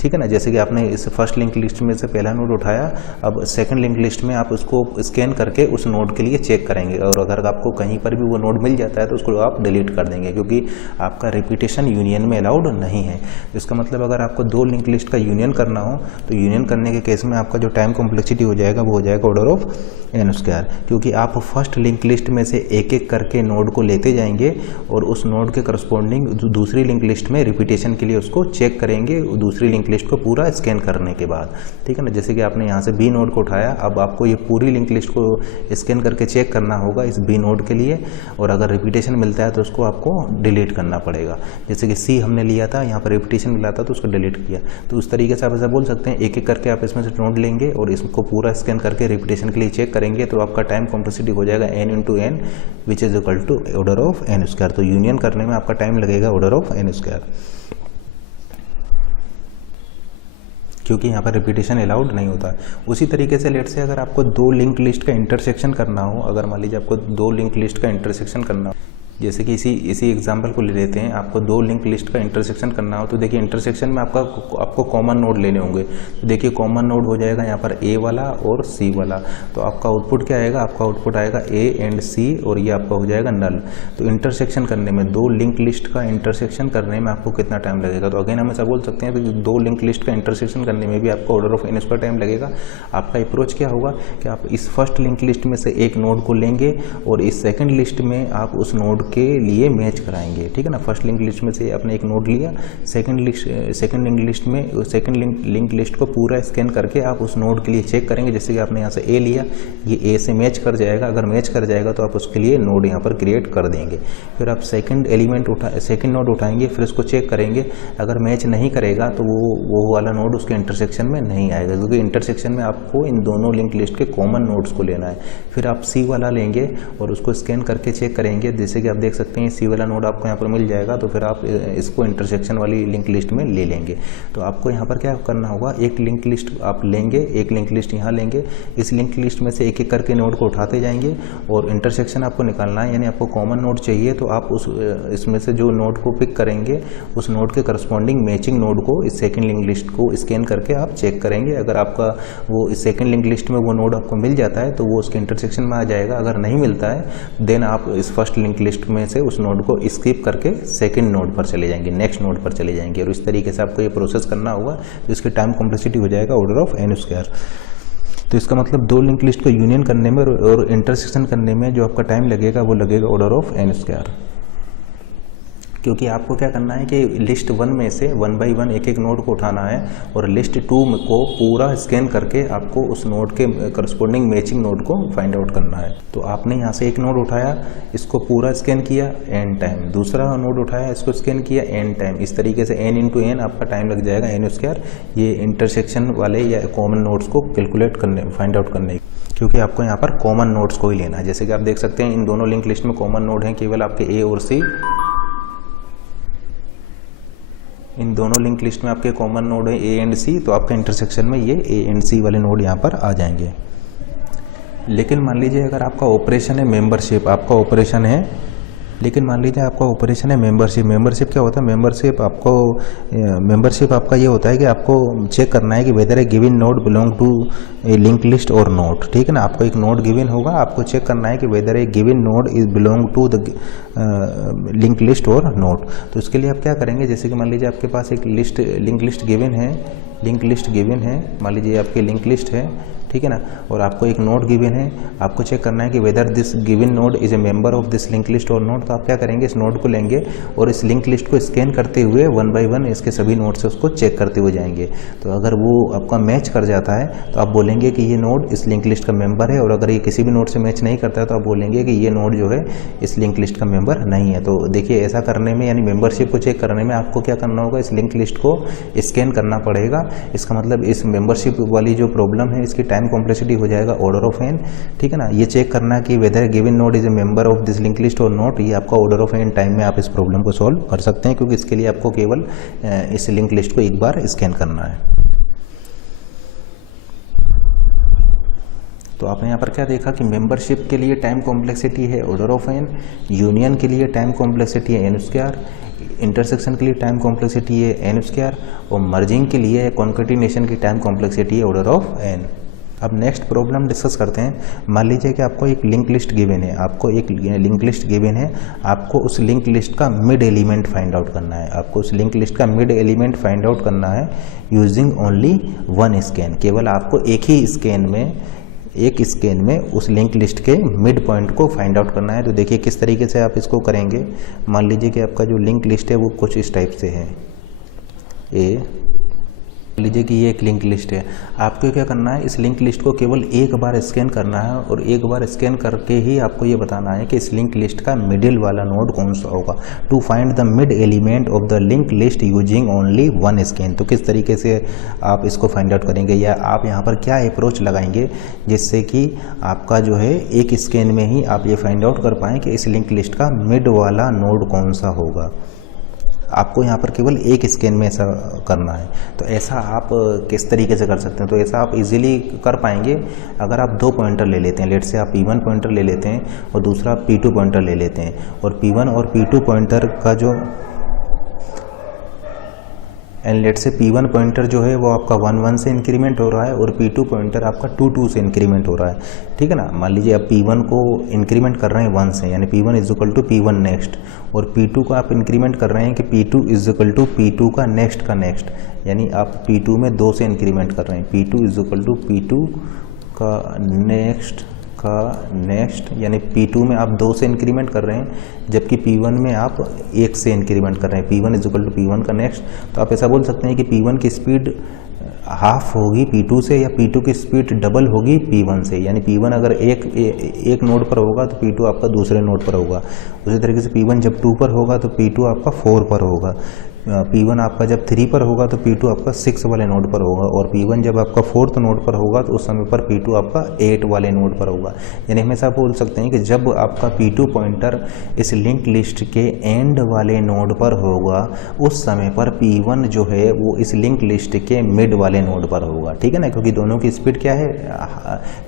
ठीक है ना, जैसे कि आपने इस फर्स्ट लिंक लिस्ट में से पहला नोड उठाया, अब सेकंड लिंक लिस्ट में आप उसको स्कैन करके उस नोड के लिए चेक करेंगे, और अगर आपको कहीं पर भी वो नोड मिल जाता है तो उसको आप डिलीट कर देंगे, क्योंकि आपका रिपीटेशन यूनियन में अलाउड नहीं है। इसका मतलब अगर आपको दो लिंक लिस्ट का यूनियन करना हो तो यूनियन करने के केस में आपका जो टाइम कॉम्प्लेक्सिटी हो जाएगा वो हो जाएगा ऑर्डर ऑफ n स्क्वायर, क्योंकि आप फर्स्ट लिंक लिस्ट में से एक एक करके नोड को लेते जाएंगे और उस नोड के करस्पॉन्डिंग दूसरी लिंक लिस्ट में रिपीटेशन के लिए उसको चेक करेंगे, दूसरी लिंक लिस्ट को पूरा स्कैन करने के बाद, ठीक है ना। जैसे कि आपने यहाँ से B नोड को उठाया, अब आपको ये पूरी लिंक लिस्ट को स्कैन करके चेक करना होगा इस B नोड के लिए, और अगर रिपीटेशन मिलता है तो उसको आपको डिलीट करना पड़ेगा। जैसे कि C हमने लिया था, यहाँ पर रिपीटेशन मिला था तो उसको डिलीट किया। तो उस तरीके से आप ऐसा बोल सकते हैं, एक एक करके आप इसमें से नोड लेंगे और इसको पूरा स्कैन करके रिपीटेशन के लिए चेक करेंगे, तो आपका टाइम कॉम्प्लेक्सिटी हो जाएगा n into n which is equal to order of n square. तो यूनियन करने में आपका टाइम लगेगा ऑर्डर ऑफ n स्क्वायर, क्योंकि यहाँ पर रिपीटेशन अलाउड नहीं होता है। उसी तरीके से लेट से अगर आपको दो लिंक लिस्ट का इंटरसेक्शन करना हो, अगर मान लीजिए आपको दो लिंक लिस्ट का इंटरसेक्शन करना हो, जैसे कि इसी एग्जांपल को ले लेते हैं, आपको दो लिंक लिस्ट का इंटरसेक्शन करना हो, तो देखिए इंटरसेक्शन में आपको कॉमन नोड लेने होंगे। तो देखिए कॉमन नोड हो जाएगा यहाँ पर A वाला और C वाला, तो आपका आउटपुट क्या आएगा, आपका आउटपुट आएगा A एंड C, और ये आपका हो जाएगा नल। तो इंटरसेक्शन करने में, दो लिंक लिस्ट का इंटरसेक्शन करने में आपको कितना टाइम लगेगा, तो अगेन हम ऐसा बोल सकते हैं कि दो लिंक लिस्ट का इंटरसेक्शन करने में भी आपको order of n square time लगेगा। आपका अप्रोच क्या होगा कि आप इस फर्स्ट लिंक लिस्ट में से एक नोड को लेंगे और इस सेकेंड लिस्ट में आप उस नोड के लिए मैच कराएंगे, ठीक है ना। फर्स्ट लिंक लिस्ट में से आपने एक नोड लिया, सेकंड लिंक लिस्ट में सेकंड लिंक लिस्ट को पूरा स्कैन करके आप उस नोड के लिए चेक करेंगे। जैसे कि आपने यहाँ से A लिया, ये A से मैच कर जाएगा, अगर मैच कर जाएगा तो आप उसके लिए नोड यहाँ पर क्रिएट कर देंगे। फिर आप सेकंड नोड उठाएंगे, फिर उसको चेक करेंगे, अगर मैच नहीं करेगा तो वो वाला नोड उसके इंटरसेक्शन में नहीं आएगा, क्योंकि इंटरसेक्शन में आपको इन दोनों लिंक लिस्ट के कॉमन नोड्स को लेना है। फिर आप C वाला लेंगे और उसको स्कैन करके चेक करेंगे, जैसे कि आप देख सकते हैं C वाला नोड आपको यहाँ पर मिल जाएगा, तो फिर आप इसको इंटरसेक्शन वाली लिंक लिस्ट में ले लेंगे। तो आपको यहाँ पर क्या करना होगा, एक लिंक लिस्ट आप लेंगे, एक लिंक लिस्ट यहाँ लेंगे, इस लिंक लिस्ट में से एक एक करके नोड को उठाते जाएंगे और इंटरसेक्शन आपको निकालना है, यानी आपको कॉमन नोड चाहिए। तो आप इसमें से जो नोड को पिक करेंगे उस नोड के करस्पॉन्डिंग मैचिंग नोड को इस सेकंड लिंक लिस्ट को स्कैन करके आप चेक करेंगे। अगर आपका वो इस सेकंड लिंक लिस्ट में वो नोड आपको मिल जाता है तो वो उसके इंटरसेक्शन में आ जाएगा, अगर नहीं मिलता है देन आप इस फर्स्ट लिंक लिस्ट में से उस नोड को स्किप करके सेकंड नोड पर चले जाएंगे, नेक्स्ट नोड पर चले जाएंगे, और इस तरीके से आपको ये प्रोसेस करना होगा। तो इसकी टाइम कॉम्प्लेक्सिटी हो जाएगा ऑर्डर ऑफ n स्क्वायर। तो इसका मतलब दो लिंक लिस्ट को यूनियन करने में और इंटरसेक्शन करने में जो आपका टाइम लगेगा वो लगेगा ऑर्डर ऑफ n स्क्वायर। क्योंकि आपको क्या करना है कि लिस्ट 1 में से 1 बाई 1 एक एक नोड को उठाना है और लिस्ट 2 को पूरा स्कैन करके आपको उस नोड के करस्पॉन्डिंग मैचिंग नोड को फाइंड आउट करना है। तो आपने यहाँ से एक नोड उठाया, इसको पूरा स्कैन किया n टाइम, दूसरा नोड उठाया, इसको स्कैन किया n टाइम, इस तरीके से n इंटू n आपका टाइम लग जाएगा n स्क्वायर ये इंटरसेक्शन वाले या कॉमन नोड्स को कैलकुलेट करने, फाइंड आउट करने, क्योंकि आपको यहाँ पर कॉमन नोड्स को ही लेना है। जैसे कि आप देख सकते हैं इन दोनों लिंक लिस्ट में कॉमन नोड हैं केवल आपके A और C, इन दोनों लिंक लिस्ट में आपके कॉमन नोड है A एंड C, तो आपका इंटरसेक्शन में ये A एंड C वाले नोड यहाँ पर आ जाएंगे। लेकिन मान लीजिए अगर आपका ऑपरेशन है मेंबरशिप, आपका ऑपरेशन है, लेकिन मान लीजिए आपका ऑपरेशन है मेंबरशिप। मेंबरशिप क्या होता है? मेंबरशिप आपका ये होता है कि आपको चेक करना है कि whether a given node belong to a link list और नोट, ठीक है ना। आपको एक नोड गिवन होगा, आपको चेक करना है कि whether a given node is belong to the link list और नोट। तो इसके लिए आप क्या करेंगे, जैसे कि मान लीजिए आपके पास एक लिंक लिस्ट गिवन है, मान लीजिए आपकी लिंक लिस्ट है, ठीक है ना, और आपको एक नोड गिवन है, आपको चेक करना है कि whether this given node is a member of this link list और नोड। तो आप क्या करेंगे, इस नोड को लेंगे और इस लिंक लिस्ट को स्कैन करते हुए 1 बाई 1 इसके सभी नोड से उसको चेक करते हुए जाएंगे। तो अगर वो आपका मैच कर जाता है तो आप बोलेंगे कि ये नोड इस लिंक लिस्ट का मेंबर है, और अगर ये किसी भी नोड से मैच नहीं करता है तो आप बोलेंगे कि ये नोड जो है इस लिंक लिस्ट का मेंबर नहीं है। तो देखिए ऐसा करने में, यानी मेंबरशिप को चेक करने में आपको क्या करना होगा, इस लिंक लिस्ट को स्कैन करना पड़ेगा। इसका मतलब इस मेंबरशिप वाली जो प्रॉब्लम है इसकी टाइम कॉम्प्लेक्सिटी हो जाएगा ऑर्डर ऑफ n, ठीक है ना। ये चेक करना कि weather given node is a member of this link list और नोट, ये आपका ऑर्डर ऑफ n टाइम में आप इस प्रॉब्लम को सॉल्व कर सकते हैं, क्योंकि इसके लिए आपको केवल इस लिंक लिस्ट को एक बार स्कैन करना है। तो आपने यहाँ पर क्या देखा कि मेंबरशिप के लिए टाइम कॉम्प्लेक्सिटी है ऑर्डर ऑफ n, यूनियन के लिए टाइम कॉम्प्लेक्सिटी है n स्क्वायर, इंटरसेक्शन के लिए टाइम कॉम्प्लेक्सिटी है n स्क्वायर, और मर्जिंग के लिए कॉन्केटिनेशन की टाइम कॉम्प्लेक्सिटी है ऑर्डर ऑफ n। अब नेक्स्ट प्रॉब्लम डिस्कस करते हैं। मान लीजिए कि आपको एक लिंक लिस्ट गिवन है, आपको उस लिंक लिस्ट का मिड एलिमेंट फाइंड आउट करना है, यूजिंग ओनली 1 स्कैन। केवल आपको एक स्कैन में उस लिंक लिस्ट के मिड पॉइंट को फाइंड आउट करना है। तो देखिए किस तरीके से आप इसको करेंगे। मान लीजिए कि आपका जो लिंक लिस्ट है वो कुछ इस टाइप से है, लीजिए कि ये एक लिंक लिस्ट है। आपको क्या करना है, इस लिंक लिस्ट को केवल एक बार स्कैन करना है, और एक बार स्कैन करके ही आपको ये बताना है कि इस लिंक लिस्ट का मिडिल वाला नोड कौन सा होगा। To find the mid element of the link list using only 1 scan. तो किस तरीके से आप इसको फाइंड आउट करेंगे, या आप यहाँ पर क्या अप्रोच लगाएंगे जिससे कि आपका जो है एक स्कैन में ही आप ये फाइंड आउट कर पाएँ कि इस लिंक लिस्ट का मिड वाला नोड कौन सा होगा। आपको यहाँ पर केवल एक स्कैन में ऐसा करना है। तो ऐसा आप किस तरीके से कर सकते हैं, तो ऐसा आप इजीली कर पाएंगे अगर आप 2 पॉइंटर ले लेते हैं। लेट से आप P1 पॉइंटर ले लेते हैं और दूसरा P2 पॉइंटर ले लेते हैं, और P1 और P2 पॉइंटर का जो लेट से P1 पॉइंटर जो है वो आपका 1 1 से इंक्रीमेंट हो रहा है, और P2 पॉइंटर आपका 2 2 से इंक्रीमेंट हो रहा है, ठीक है ना। मान लीजिए आप P1 को इंक्रीमेंट कर रहे हैं 1 से, यानी P1 is equal to P1 next, और P2 को आप इंक्रीमेंट कर रहे हैं कि P2 is equal to P2 का नेक्स्ट, यानी आप P2 में 2 से इंक्रीमेंट कर रहे हैं। P2 is equal to P2 का नेक्स्ट, यानी P2 में आप 2 से इंक्रीमेंट कर रहे हैं, जबकि P1 में आप 1 से इंक्रीमेंट कर रहे हैं। P1 is equal to P1 का नेक्स्ट। तो आप ऐसा बोल सकते हैं कि P1 की स्पीड हाफ होगी P2 से, या P2 की स्पीड डबल होगी P1 से। यानी P1 अगर एक नोड पर होगा तो P2 आपका दूसरे नोड पर होगा। उसी तरीके से P1 जब 2 पर होगा तो P2 आपका 4 पर होगा। P1 आपका जब 3 पर होगा तो P2 आपका 6 वाले नोड पर होगा, और P1 जब आपका 4th नोड पर होगा तो उस समय पर P2 आपका 8 वाले नोड पर होगा। यानी हमेशा बोल सकते हैं कि जब आपका P2 पॉइंटर इस लिंक लिस्ट के एंड वाले नोड पर होगा उस समय पर P1 जो है वो इस लिंक लिस्ट के मिड वाले नोड पर होगा, ठीक है ना। क्योंकि दोनों की स्पीड क्या है,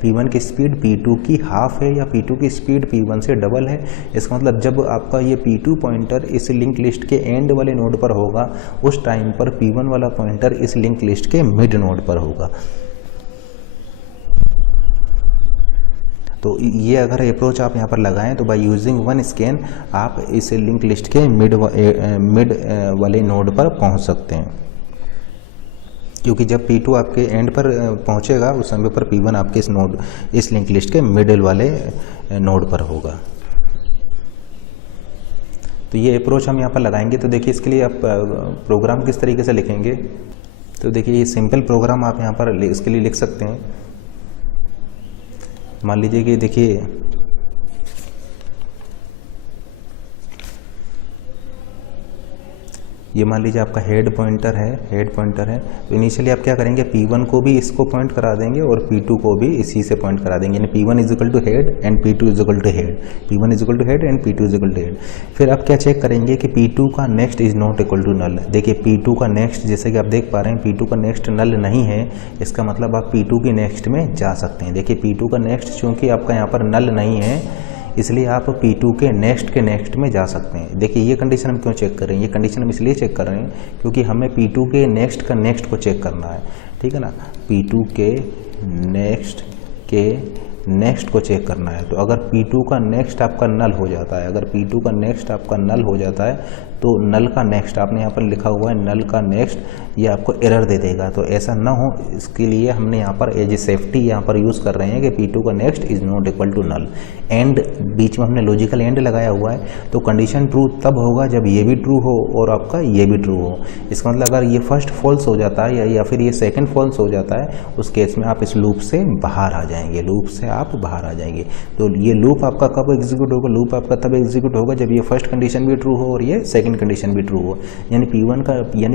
P1 की स्पीड P2 की हाफ है, या P2 की स्पीड P1 से डबल है। इसका मतलब जब आपका ये P2 पॉइंटर इस लिंक लिस्ट के एंड वाले नोड पर होगा उस टाइम पर P1 वाला पॉइंटर इस लिंक लिस्ट के मिड नोड पर होगा। तो ये अगर अप्रोच आप यहाँ पर लगाएं तो बाय यूजिंग 1 स्कैन आप इस लिंक लिस्ट के मिड वाले नोड पर पहुँच सकते हैं, क्योंकि जब P2 आपके एंड पर पहुँचेगा उस समय पर P1 आपके इस लिंक लिस्ट के मिडिल वाले नोड पर होगा। तो ये अप्रोच हम यहाँ पर लगाएंगे। तो देखिए इसके लिए आप प्रोग्राम किस तरीके से लिखेंगे, तो देखिए ये सिंपल प्रोग्राम आप यहाँ पर इसके लिए लिख सकते हैं। मान लीजिए कि देखिए ये मान लीजिए आपका हेड पॉइंटर है, तो इनिशियली आप क्या करेंगे, P1 को भी इसको पॉइंट करा देंगे और P2 को भी इसी से पॉइंट करा देंगे, यानी P1 is equal to head and P2 is equal to head, P1 is equal to head and P2 is equal to head. फिर आप क्या चेक करेंगे कि P2 का next is not equal to null. देखिए P2 का next, जैसे कि आप देख पा रहे हैं P2 का नेक्स्ट नल नहीं है, इसका मतलब आप P2 के नेक्स्ट में जा सकते हैं। देखिए P2 का नेक्स्ट चूंकि आपका यहाँ पर नल नहीं है, इसलिए आप P2 के नेक्स्ट में जा सकते हैं। देखिए ये कंडीशन हम क्यों चेक कर रहे हैं, ये कंडीशन हम इसलिए चेक कर रहे हैं क्योंकि हमें P2 के नेक्स्ट का नेक्स्ट को चेक करना है, ठीक है ना। P2 के नेक्स्ट को चेक करना है। तो अगर P2 का नेक्स्ट आपका नल हो जाता है, अगर P2 का नेक्स्ट आपका नल हो जाता है, तो नल का नेक्स्ट आपने यहाँ पर लिखा हुआ है नल का नेक्स्ट, ये आपको एरर दे देगा। तो ऐसा ना हो इसके लिए हमने यहाँ पर एज ए सेफ्टी यहाँ पर यूज़ कर रहे हैं कि P2 का next is not equal to null. And बीच में हमने लॉजिकल एंड लगाया हुआ है, तो कंडीशन ट्रू तब होगा जब ये भी ट्रू हो और आपका ये भी ट्रू हो। इसका मतलब अगर ये फर्स्ट फॉल्स हो जाता है या फिर ये सेकंड फॉल्स हो जाता है, उस केस में आप इस लूप से बाहर आ जाएंगे, लूप से आप बाहर आ जाएंगे। तो ये लूप आपका कब एग्जीक्यूट होगा, लूप आपका तब एग्जीक्यूट होगा जब ये फर्स्ट कंडीशन भी ट्रू हो और ये सेकंड कंडीशन भी ट्रू हो, यानी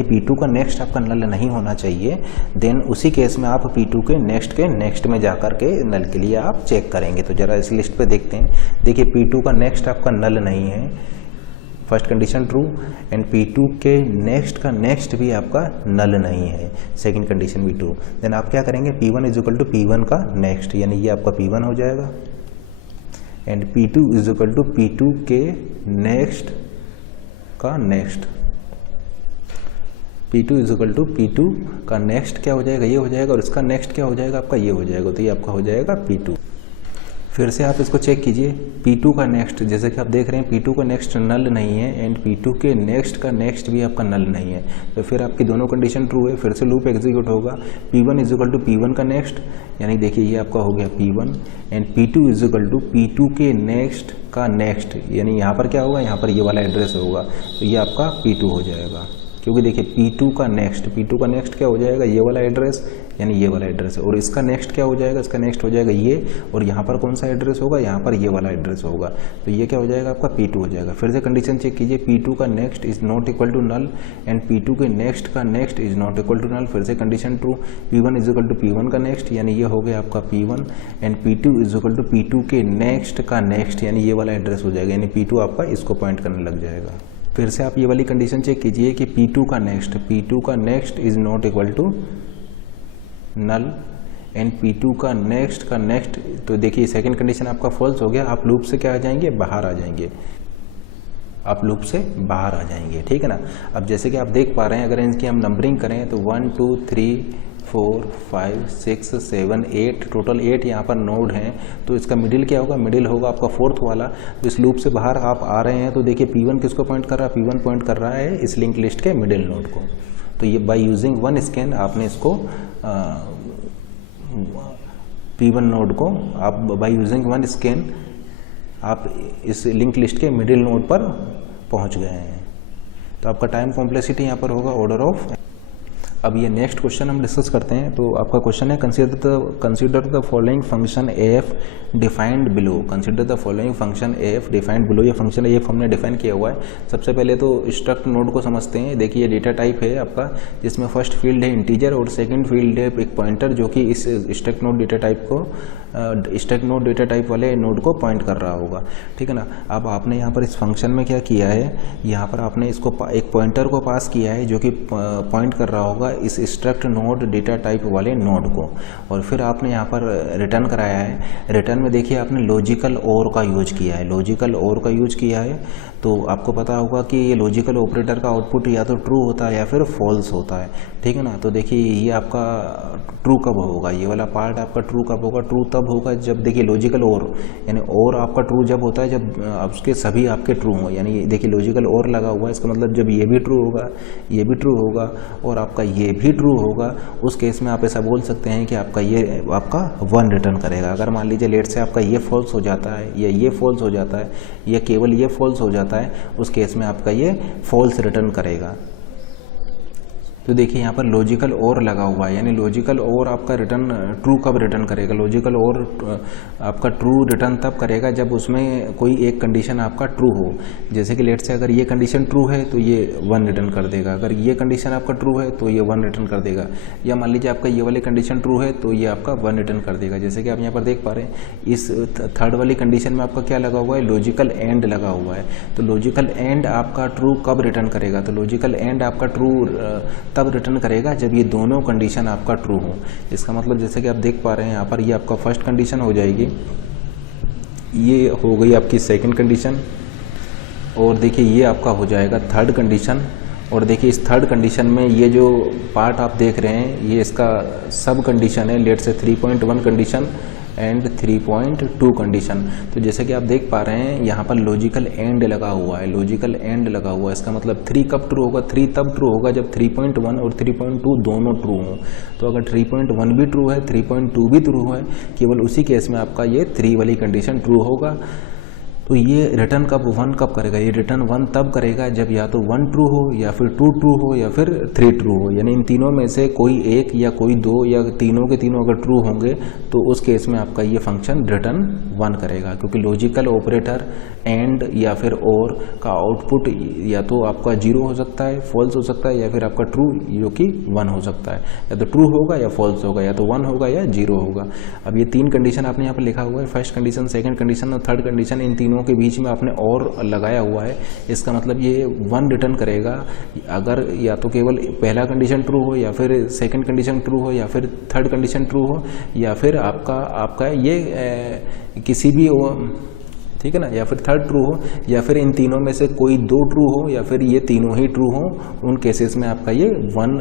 P2 का नेक्स्ट आपका नल नहीं होना चाहिए। देन उसी केस में आप P2 के नेक्स्ट में जाकर के नल के लिए आप चेक करेंगे। तो जरा इस लिस्ट पे देखते हैं। देखिए P2 का नेक्स्ट आपका नल नहीं है, first condition true, and P2 के नेक्स्ट का नेक्स्ट भी आपका नल नहीं है, सेकंड कंडीशन भी ट्रू। देन आप क्या करेंगे, P1 is equal to P1 का नेक्स्ट, यानी ये आपका P1 हो जाएगा, and P2 is equal to P2 के नेक्स्ट का next, P2 is equal to P2 का नेक्स्ट क्या हो जाएगा, ये हो जाएगा, और इसका नेक्स्ट क्या हो जाएगा आपका, ये हो जाएगा। तो ये आपका हो जाएगा P2। फिर से आप इसको चेक कीजिए, P2 का नेक्स्ट, जैसे कि आप देख रहे हैं P2 का नेक्स्ट नल नहीं है एंड P2 के नेक्स्ट का नेक्स्ट भी आपका नल नहीं है, तो फिर आपकी दोनों कंडीशन ट्रू है। फिर से लूप एग्जीक्यूट होगा, P1 is equal to P1 का नेक्स्ट, यानी देखिए ये आपका हो गया P1, and P2 is equal to P2 के नेक्स्ट का नेक्स्ट, यानी यहाँ पर क्या होगा, यहाँ पर ये वाला एड्रेस होगा, तो ये आपका P2 हो जाएगा। क्योंकि देखिए P2 का नेक्स्ट क्या हो जाएगा, ये वाला एड्रेस, यानी ये वाला एड्रेस है, और इसका नेक्स्ट क्या हो जाएगा, इसका नेक्स्ट हो जाएगा ये, और यहाँ पर कौन सा एड्रेस होगा, यहाँ पर ये वाला एड्रेस होगा, तो ये क्या हो जाएगा आपका P2 हो जाएगा। फिर से कंडीशन चेक कीजिए, P2 का next is not equal to null and P2 के नेक्स्ट का next is not equal to null. फिर से condition true, P1 is equal to P1 का नेक्स्ट, यानी ये हो गया आपका P1, and P2 is equal to P2 के नेक्स्ट का नेक्स्ट, यानी ये वाला एड्रेस हो जाएगा, यानी P2 आपका इसको पॉइंट करने लग जाएगा। फिर से आप ये वाली कंडीशन चेक कीजिए कि P2 का next is not equal to null and P2 का नेक्स्ट, तो देखिए सेकंड कंडीशन आपका फॉल्स हो गया, आप लूप से क्या आ जाएंगे, बाहर आ जाएंगे, आप लूप से बाहर आ जाएंगे, ठीक है ना। अब जैसे कि आप देख पा रहे हैं, अगर इनकी हम नंबरिंग करें तो 1 2 3 4 5 6 7 8 टोटल 8 यहाँ पर नोड हैं, तो इसका मिडिल क्या होगा, मिडिल होगा आपका फोर्थ वाला। तो इस लूप से बाहर आप आ रहे हैं, तो देखिए P1 किसको पॉइंट कर रहा है, P1 पॉइंट कर रहा है इस लिंक लिस्ट के मिडिल नोड को। तो ये बाय यूजिंग वन स्कैन आपने इसको P1 नोड को आप बाय यूजिंग वन स्कैन आप इस लिंक लिस्ट के मिडिल नोड पर पहुंच गए हैं। तो आपका टाइम कॉम्प्लेक्सिटी यहाँ पर होगा ऑर्डर ऑफ। अब ये नेक्स्ट क्वेश्चन हम डिस्कस करते हैं। तो आपका क्वेश्चन है consider the following function F defined below. Consider the following function F defined below. ये फंक्शन एफ हमने डिफाइन किया हुआ है। सबसे पहले तो स्ट्रक्ट नोड को समझते हैं। देखिए ये डेटा टाइप है आपका, जिसमें फर्स्ट फील्ड है इंटीजर और सेकंड फील्ड है एक पॉइंटर, जो कि इस स्ट्रक्ट नोड डेटा टाइप को स्ट्रक्ट नोड डेटा टाइप वाले नोड को पॉइंट कर रहा होगा, ठीक है ना। अब आपने यहाँ पर इस फंक्शन में क्या किया है, यहाँ पर आपने इसको एक पॉइंटर को पास किया है जो कि पॉइंट कर रहा होगा इस स्ट्रक्ट नोड डेटा टाइप वाले नोड को, और फिर आपने यहाँ पर रिटर्न कराया है। रिटर्न में देखिए आपने लॉजिकल और का यूज किया है, लॉजिकल और का यूज किया है। तो आपको पता होगा कि ये लॉजिकल ऑपरेटर का आउटपुट या तो ट्रू होता है या फिर फॉल्स होता है, ठीक है ना। तो देखिए ये आपका ट्रू कब होगा, ये वाला पार्ट आपका ट्रू कब होगा, ट्रू तब होगा जब देखिए लॉजिकल और, यानी और आपका ट्रू जब होता है जब उसके सभी आपके ट्रू हो। यानी देखिए लॉजिकल और लगा हुआ है, इसका मतलब जब ये भी ट्रू होगा, ये भी ट्रू होगा और आपका ये भी ट्रू होगा, उस केस में आप ऐसा बोल सकते हैं कि आपका ये आपका 1 रिटर्न करेगा। अगर मान लीजिए लेट से आपका ये फॉल्स हो जाता है या ये फॉल्स हो जाता है या केवल ये फॉल्स हो जाता है, उस केस में आपका ये फॉल्स रिटर्न करेगा। तो देखिए यहाँ पर लॉजिकल और लगा हुआ है, यानी लॉजिकल और आपका रिटर्न ट्रू कब रिटर्न करेगा? लॉजिकल और आपका ट्रू रिटर्न तब करेगा जब उसमें कोई एक कंडीशन आपका ट्रू हो। जैसे कि लेट से अगर ये कंडीशन ट्रू है तो ये 1 रिटर्न कर देगा, अगर ये कंडीशन आपका ट्रू है तो ये 1 रिटर्न कर देगा, या मान लीजिए आपका ये वाली कंडीशन ट्रू है तो ये आपका 1 रिटर्न कर देगा। जैसे कि आप यहाँ पर देख पा रहे हैं, इस थर्ड वाली कंडीशन में आपका क्या लगा हुआ है? लॉजिकल एंड लगा हुआ है। तो लॉजिकल एंड आपका ट्रू कब रिटर्न करेगा? तो लॉजिकल एंड आपका ट्रू तब रिटर्न करेगा जब ये दोनों कंडीशन आपका ट्रू हो। इसका मतलब जैसे कि आप देख पा रहे हैं यहाँ पर, ये आपका फर्स्ट कंडीशन हो जाएगी, ये हो गई आपकी सेकंड कंडीशन, और देखिए ये आपका हो जाएगा थर्ड कंडीशन। और देखिए इस थर्ड कंडीशन में ये जो पार्ट आप देख रहे हैं ये इसका सब कंडीशन है, लेट से 3.1 कंडीशन एंड 3.2 कंडीशन। तो जैसे कि आप देख पा रहे हैं यहाँ पर लॉजिकल एंड लगा हुआ है, लॉजिकल एंड लगा हुआ है। इसका मतलब 3 कब ट्रू होगा? 3 तब ट्रू होगा जब 3.1 और 3.2 दोनों ट्रू हों। तो अगर 3.1 भी ट्रू है, 3.2 भी ट्रू है, केवल उसी केस में आपका ये 3 वाली कंडीशन ट्रू होगा। तो ये रिटर्न कब 1 कब करेगा? ये रिटर्न 1 तब करेगा जब या तो 1 ट्रू हो या फिर 2 ट्रू हो या फिर 3 ट्रू हो, यानी इन तीनों में से कोई एक या कोई 2 या तीनों के तीनों अगर ट्रू होंगे तो उस केस में आपका ये फंक्शन रिटर्न 1 करेगा। क्योंकि लॉजिकल ऑपरेटर एंड या फिर और का आउटपुट या तो आपका 0 हो सकता है, फॉल्स हो सकता है, या फिर आपका ट्रू जो कि 1 हो सकता है। या तो ट्रू होगा या फॉल्स होगा, या तो 1 होगा या 0 होगा। अब ये 3 कंडीशन आपने यहाँ पर लिखा हुआ है, फर्स्ट कंडीशन, सेकंड कंडीशन और थर्ड कंडीशन, इन तीनों के बीच में आपने और लगाया हुआ है। इसका मतलब ये 1 रिटर्न करेगा अगर या तो केवल पहला कंडीशन ट्रू हो, या फिर सेकंड कंडीशन ट्रू हो, या फिर थर्ड कंडीशन ट्रू हो, या फिर आपका ये किसी भी ठीक है ना, या फिर थर्ड ट्रू हो, या फिर इन तीनों में से कोई 2 ट्रू हो, या फिर ये तीनों ही ट्रू हो। उन केसेस में आपका ये 1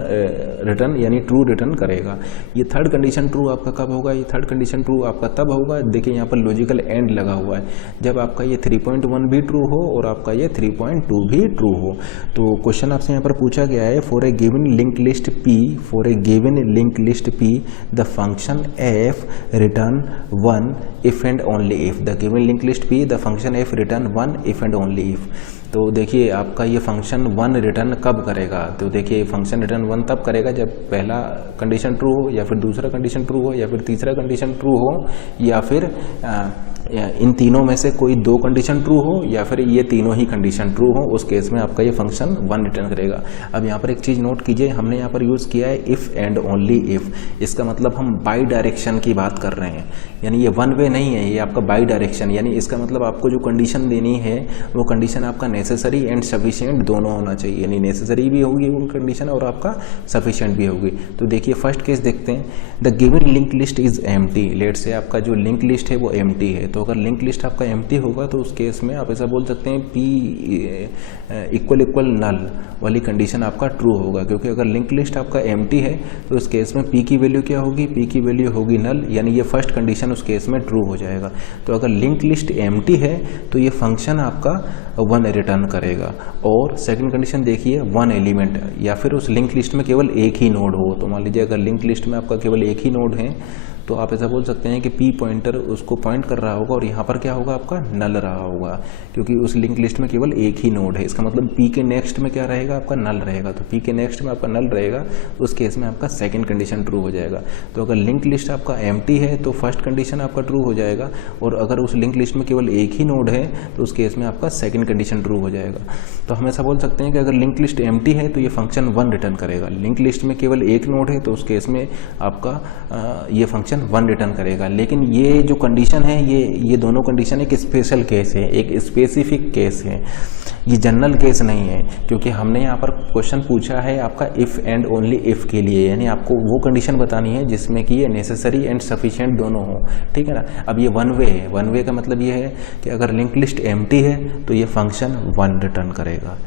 रिटर्न यानी ट्रू रिटर्न करेगा। ये थर्ड कंडीशन ट्रू आपका कब होगा? ये थर्ड कंडीशन ट्रू आपका तब होगा, देखिए यहाँ पर लॉजिकल एंड लगा हुआ है, जब आपका ये 3.1 भी ट्रू हो और आपका ये 3.2 भी ट्रू हो। तो क्वेश्चन आपसे यहाँ पर पूछा गया है, for a given link list P, for a given link list P the function f return 1 if and only if. The given link list P the function f return 1 if and only if. तो देखिए आपका ये function 1 return कब करेगा? तो देखिए function return 1 तब करेगा जब पहला कंडीशन ट्रू हो, या फिर दूसरा कंडीशन ट्रू हो, या फिर तीसरा कंडीशन ट्रू हो, या फिर इन तीनों में से कोई 2 कंडीशन ट्रू हो, या फिर ये तीनों ही कंडीशन ट्रू हो। उस केस में आपका ये फंक्शन 1 रिटर्न करेगा। अब यहाँ पर एक चीज़ नोट कीजिए, हमने यहाँ पर यूज़ किया है इफ़ एंड ओनली इफ़। इसका मतलब हम बाई डायरेक्शन की बात कर रहे हैं, यानी ये 1 वे नहीं है, ये आपका बाई डायरेक्शन। यानी इसका मतलब आपको जो कंडीशन देनी है वो कंडीशन आपका नेसेसरी एंड सफिशिएंट दोनों होना चाहिए, यानी नेसेसरी भी होगी वो कंडीशन और आपका सफिशिएंट भी होगी। तो देखिए फर्स्ट केस देखते हैं, the given link list is empty. Let say आपका जो लिंक लिस्ट है वो एम्प्टी है। तो अगर लिंक लिस्ट आपका एम्प्टी होगा तो उस केस में आप ऐसा बोल सकते हैं P इक्वल नल वाली कंडीशन आपका ट्रू होगा, क्योंकि अगर लिंक लिस्ट आपका एम्प्टी है तो उस केस में P की वैल्यू क्या होगी? P की वैल्यू होगी नल, यानी ये फर्स्ट कंडीशन उस केस में ट्रू हो जाएगा। तो अगर लिंक लिस्ट एम्प्टी है तो ये फंक्शन आपका 1 रिटर्न करेगा। और सेकंड कंडीशन देखिए 1 एलिमेंट, या फिर उस लिंक लिस्ट में केवल एक ही नोड हो। तो मान लीजिए अगर लिंक लिस्ट में आपका केवल एक ही नोड है तो आप ऐसा बोल सकते हैं कि P पॉइंटर उसको पॉइंट कर रहा होगा और यहाँ पर क्या होगा? आपका नल रहा होगा, क्योंकि उस लिंक लिस्ट में केवल एक ही नोड है। इसका मतलब P के नेक्स्ट में क्या रहेगा? आपका नल रहेगा। तो P के नेक्स्ट में आपका नल रहेगा, उस केस में आपका सेकंड कंडीशन ट्रू हो जाएगा। तो अगर लिंक लिस्ट आपका एम्प्टी है तो फर्स्ट कंडीशन आपका ट्रू हो जाएगा, और अगर उस लिंक लिस्ट में केवल एक ही नोड है तो उस केस में आपका सेकंड कंडीशन ट्रू हो जाएगा। तो हम ऐसा बोल सकते हैं कि अगर लिंक लिस्ट एम्प्टी है तो ये फंक्शन 1 रिटर्न करेगा। लिंक लिस्ट में केवल एक नोड है तो उस केस में आपका ये फंक्शन 1 रिटर्न करेगा। लेकिन ये जो कंडीशन है ये दोनों कंडीशन एक स्पेशल केस है, एक स्पेसिफिक केस है, ये जनरल केस नहीं है। क्योंकि हमने यहाँ पर क्वेश्चन पूछा है आपका इफ़ एंड ओनली इफ़ के लिए, यानी आपको वो कंडीशन बतानी है जिसमें कि ये नेसेसरी एंड सफिशिएंट दोनों हो, ठीक है ना। अब ये 1 वे है, 1 वे का मतलब ये है कि अगर लिंक लिस्ट एम्प्टी है तो ये फंक्शन 1 रिटर्न करेगा।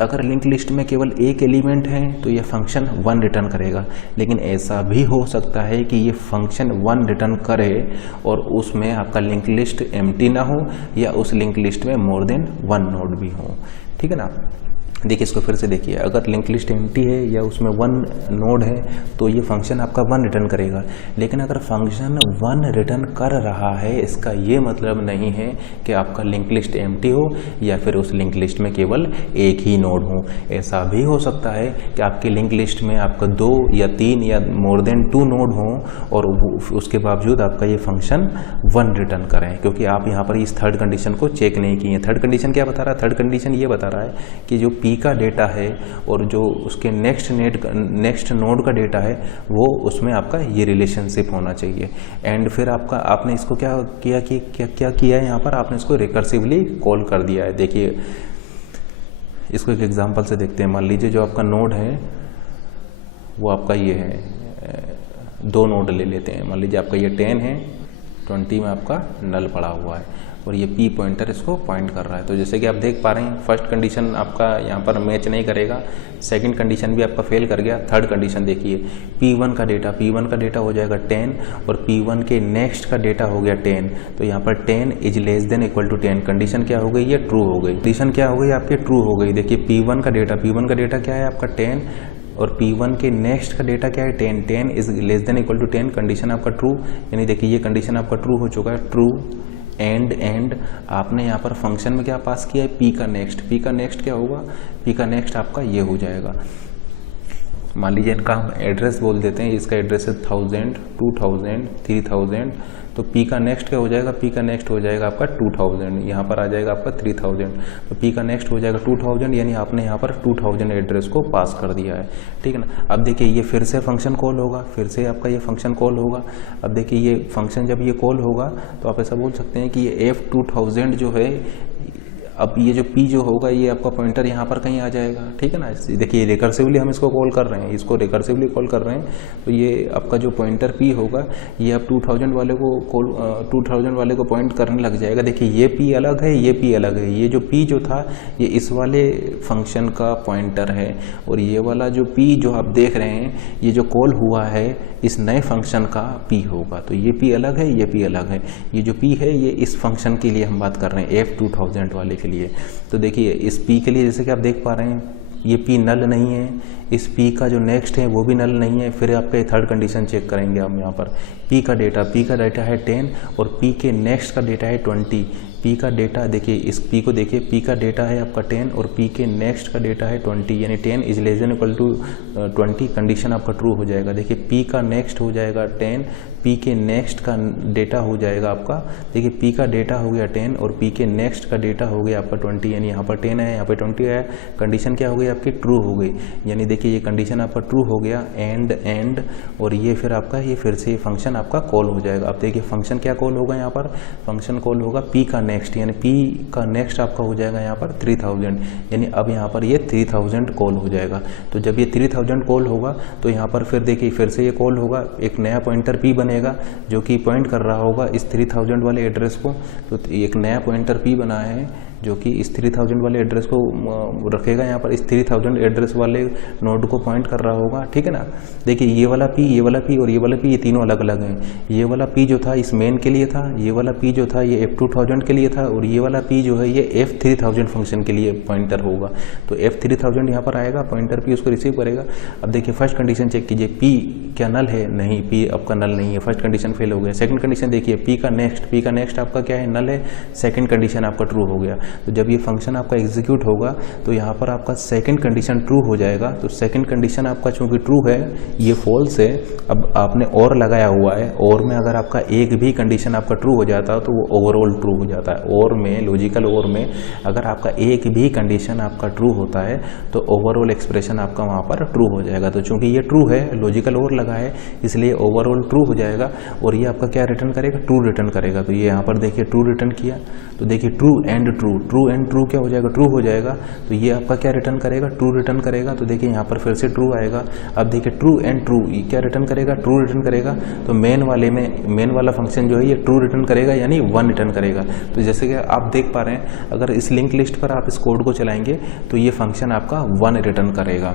अगर लिंक लिस्ट में केवल एक एलिमेंट है तो ये फंक्शन 1 रिटर्न करेगा। लेकिन ऐसा भी हो सकता है कि ये फंक्शन 1 रिटर्न करे और उसमें आपका लिंक लिस्ट एम्प्टी ना हो, या उस लिंक लिस्ट में मोर देन 1 नोड भी हो, ठीक है ना। देखिए इसको फिर से देखिए, अगर लिंक लिस्ट एम्प्टी है या उसमें 1 नोड है तो ये फंक्शन आपका 1 रिटर्न करेगा। लेकिन अगर फंक्शन 1 रिटर्न कर रहा है, इसका ये मतलब नहीं है कि आपका लिंक लिस्ट एम्प्टी हो या फिर उस लिंक लिस्ट में केवल एक ही नोड हो। ऐसा भी हो सकता है कि आपकी लिंक लिस्ट में आपका 2 या 3 या मोर देन 2 नोड हो और उसके बावजूद आपका ये फंक्शन 1 रिटर्न करें, क्योंकि आप यहाँ पर इस थर्ड कंडीशन को चेक नहीं किए। थर्ड कंडीशन क्या बता रहा है? थर्ड कंडीशन ये बता रहा है कि जो पी का डेटा है और जो उसके नेक्स्ट नोड का डेटा है वो उसमें आपका ये रिलेशनशिप होना चाहिए। एंड फिर आपने इसको क्या किया है यहाँ पर, आपने इसको रिकर्सिवली कॉल कर दिया है। देखिए इसको एक एग्जांपल से देखते हैं। मान लीजिए जो आपका नोड है वो आपका ये है, 2 नोड ले लेते हैं। मान लीजिए आपका ये 10 है, 20 में आपका नल पड़ा हुआ है और ये पी पॉइंटर इसको पॉइंट कर रहा है। तो जैसे कि आप देख पा रहे हैं, फर्स्ट कंडीशन आपका यहाँ पर मैच नहीं करेगा, सेकंड कंडीशन भी आपका फेल कर गया। थर्ड कंडीशन देखिए, P1 का डेटा हो जाएगा 10 और P1 के नेक्स्ट का डेटा हो गया 10। तो यहाँ पर 10 is less than equal to 10। Condition क्या हो गई? ये ट्रू हो गई। कंडीशन क्या हो गई आपकी? ट्रू हो गई। देखिए P1 का डेटा क्या है आपका 10 और P1 के नेक्स्ट का डेटा क्या है 10। 10 is less than equal to 10। Condition आपका ट्रू, यानी देखिए ये कंडीशन आपका ट्रू हो चुका है। ट्रू एंड आपने यहाँ पर फंक्शन में क्या पास किया है? पी का नेक्स्ट क्या होगा? पी का नेक्स्ट आपका ये हो जाएगा। मान लीजिए इनका हम एड्रेस बोल देते हैं, इसका एड्रेस है 1000, 2000, 3000। तो पी का नेक्स्ट क्या हो जाएगा? पी का नेक्स्ट हो जाएगा आपका 2000, यहाँ पर आ जाएगा आपका 3000। तो पी का नेक्स्ट हो जाएगा 2000, यानी आपने यहाँ पर 2000 एड्रेस को पास कर दिया है, ठीक है ना। अब देखिए ये फिर से फंक्शन कॉल होगा, फिर से आपका ये फंक्शन कॉल होगा। अब देखिए ये फंक्शन जब ये कॉल होगा तो आप ऐसा बोल सकते हैं कि ये F2000 जो है, अब ये जो P जो होगा ये आपका पॉइंटर यहाँ पर कहीं आ जाएगा, ठीक है ना। देखिए रिकर्सिवली हम इसको कॉल कर रहे हैं, इसको रिकर्सिवली कॉल कर रहे हैं। तो ये आपका जो पॉइंटर P होगा ये अब 2000 वाले को पॉइंट करने लग जाएगा। देखिए ये P अलग है, ये P अलग है। ये जो P जो था ये इस वाले फंक्शन का पॉइंटर है और ये वाला जो P जो आप देख रहे हैं ये जो कॉल हुआ है इस नए फंक्शन का P होगा। तो ये P अलग है, ये P अलग है। ये जो P है ये इस फंक्शन के लिए हम बात कर रहे हैं, F2000 वाले के लिए। तो देखिए इस P के लिए जैसे कि आप देख पा रहे हैं ये P नल नहीं है, इस P का जो नेक्स्ट है वो भी नल नहीं है। फिर आपका थर्ड कंडीशन चेक करेंगे हम यहाँ पर। P का डेटा है 10 और P के नेक्स्ट का डेटा है 20। P का डेटा देखिए, इस P को देखिए, P का डेटा है आपका 10 और P के नेक्स्ट का डेटा है 20, यानी 10 is less than equal to 20। Condition आपका ट्रू हो जाएगा। देखिए P का नेक्स्ट हो जाएगा 10, P के नेक्स्ट का डेटा हो जाएगा आपका, देखिए P का डेटा हो गया 10 और P के नेक्स्ट का डेटा हो गया आपका 20, यानी यहाँ पर 10 है, यहाँ पर 20 है। कंडीशन क्या हो गई आपकी? ट्रू हो गई। यानी देखिए ये कंडीशन आपका ट्रू हो गया। एंड और ये फिर आपका ये फिर से फंक्शन आपका कॉल हो जाएगा। अब देखिए फंक्शन क्या कॉल होगा यहाँ पर? फंक्शन कॉल होगा P का नेक्स्ट, यानी P का नेक्स्ट आपका हो जाएगा यहाँ पर 3000, यानी अब यहाँ पर ये 3000 कॉल हो जाएगा। तो जब ये 3000 कॉल होगा तो यहाँ पर फिर देखिए फिर से ये कॉल होगा, एक नया पॉइंटर P बनेगा जो कि पॉइंट कर रहा होगा इस 3000 वाले एड्रेस को। तो एक नया पॉइंटर P बना है जो कि इस 3000 वाले एड्रेस को रखेगा यहाँ पर, इस 3000 एड्रेस वाले नोड को पॉइंट कर रहा होगा, ठीक है ना। देखिए ये वाला P और ये वाला P ये तीनों अलग अलग हैं। ये वाला P जो था इस मेन के लिए था, ये वाला P जो था ये F2000 के लिए था और ये वाला P जो है ये F3000 फंक्शन के लिए पॉइंटर होगा। तो F3000 यहाँ पर आएगा, पॉइंटर P उसको रिसीव करेगा। अब देखिए फर्स्ट कंडीशन चेक कीजिए, P क्या नल है? नहीं, P आपका नल नहीं है, फर्स्ट कंडीशन फेल हो गया। सेकंड कंडीशन देखिए, P का नेक्स्ट आपका क्या है? नल है, सेकंड कंडीशन आपका ट्रू हो गया। तो जब ये फंक्शन आपका एग्जीक्यूट होगा तो यहाँ पर आपका सेकंड कंडीशन ट्रू हो जाएगा। तो सेकंड कंडीशन आपका चूंकि ट्रू है, ये फॉल्स है। अब आपने और लगाया हुआ है, और में अगर आपका एक भी कंडीशन आपका ट्रू हो जाता है तो वो ओवरऑल ट्रू हो जाता है। और में लॉजिकल और में अगर आपका एक भी कंडीशन आपका ट्रू होता है तो ओवरऑल एक्सप्रेशन आपका वहाँ पर ट्रू हो जाएगा। तो चूंकि ये ट्रू है, लॉजिकल और लगा है, इसलिए ओवरऑल ट्रू हो जाएगा और ये आपका क्या रिटर्न करेगा? ट्रू रिटर्न करेगा। तो ये यहाँ पर देखिए ट्रू रिटर्न किया। तो देखिए ट्रू एंड ट्रू क्या हो जाएगा? ट्रू हो जाएगा। तो ये आपका क्या रिटर्न करेगा? ट्रू रिटर्न करेगा। तो देखिए यहाँ पर फिर से ट्रू आएगा। अब देखिए ट्रू एंड ट्रू क्या रिटर्न करेगा? ट्रू रिटर्न करेगा। तो मेन वाला फंक्शन जो है ये ट्रू रिटर्न करेगा, यानी 1 रिटर्न करेगा। तो जैसे कि आप देख पा रहे हैं, अगर इस लिंक लिस्ट पर आप इस कोड को चलाएंगे तो ये फंक्शन आपका 1 रिटर्न करेगा।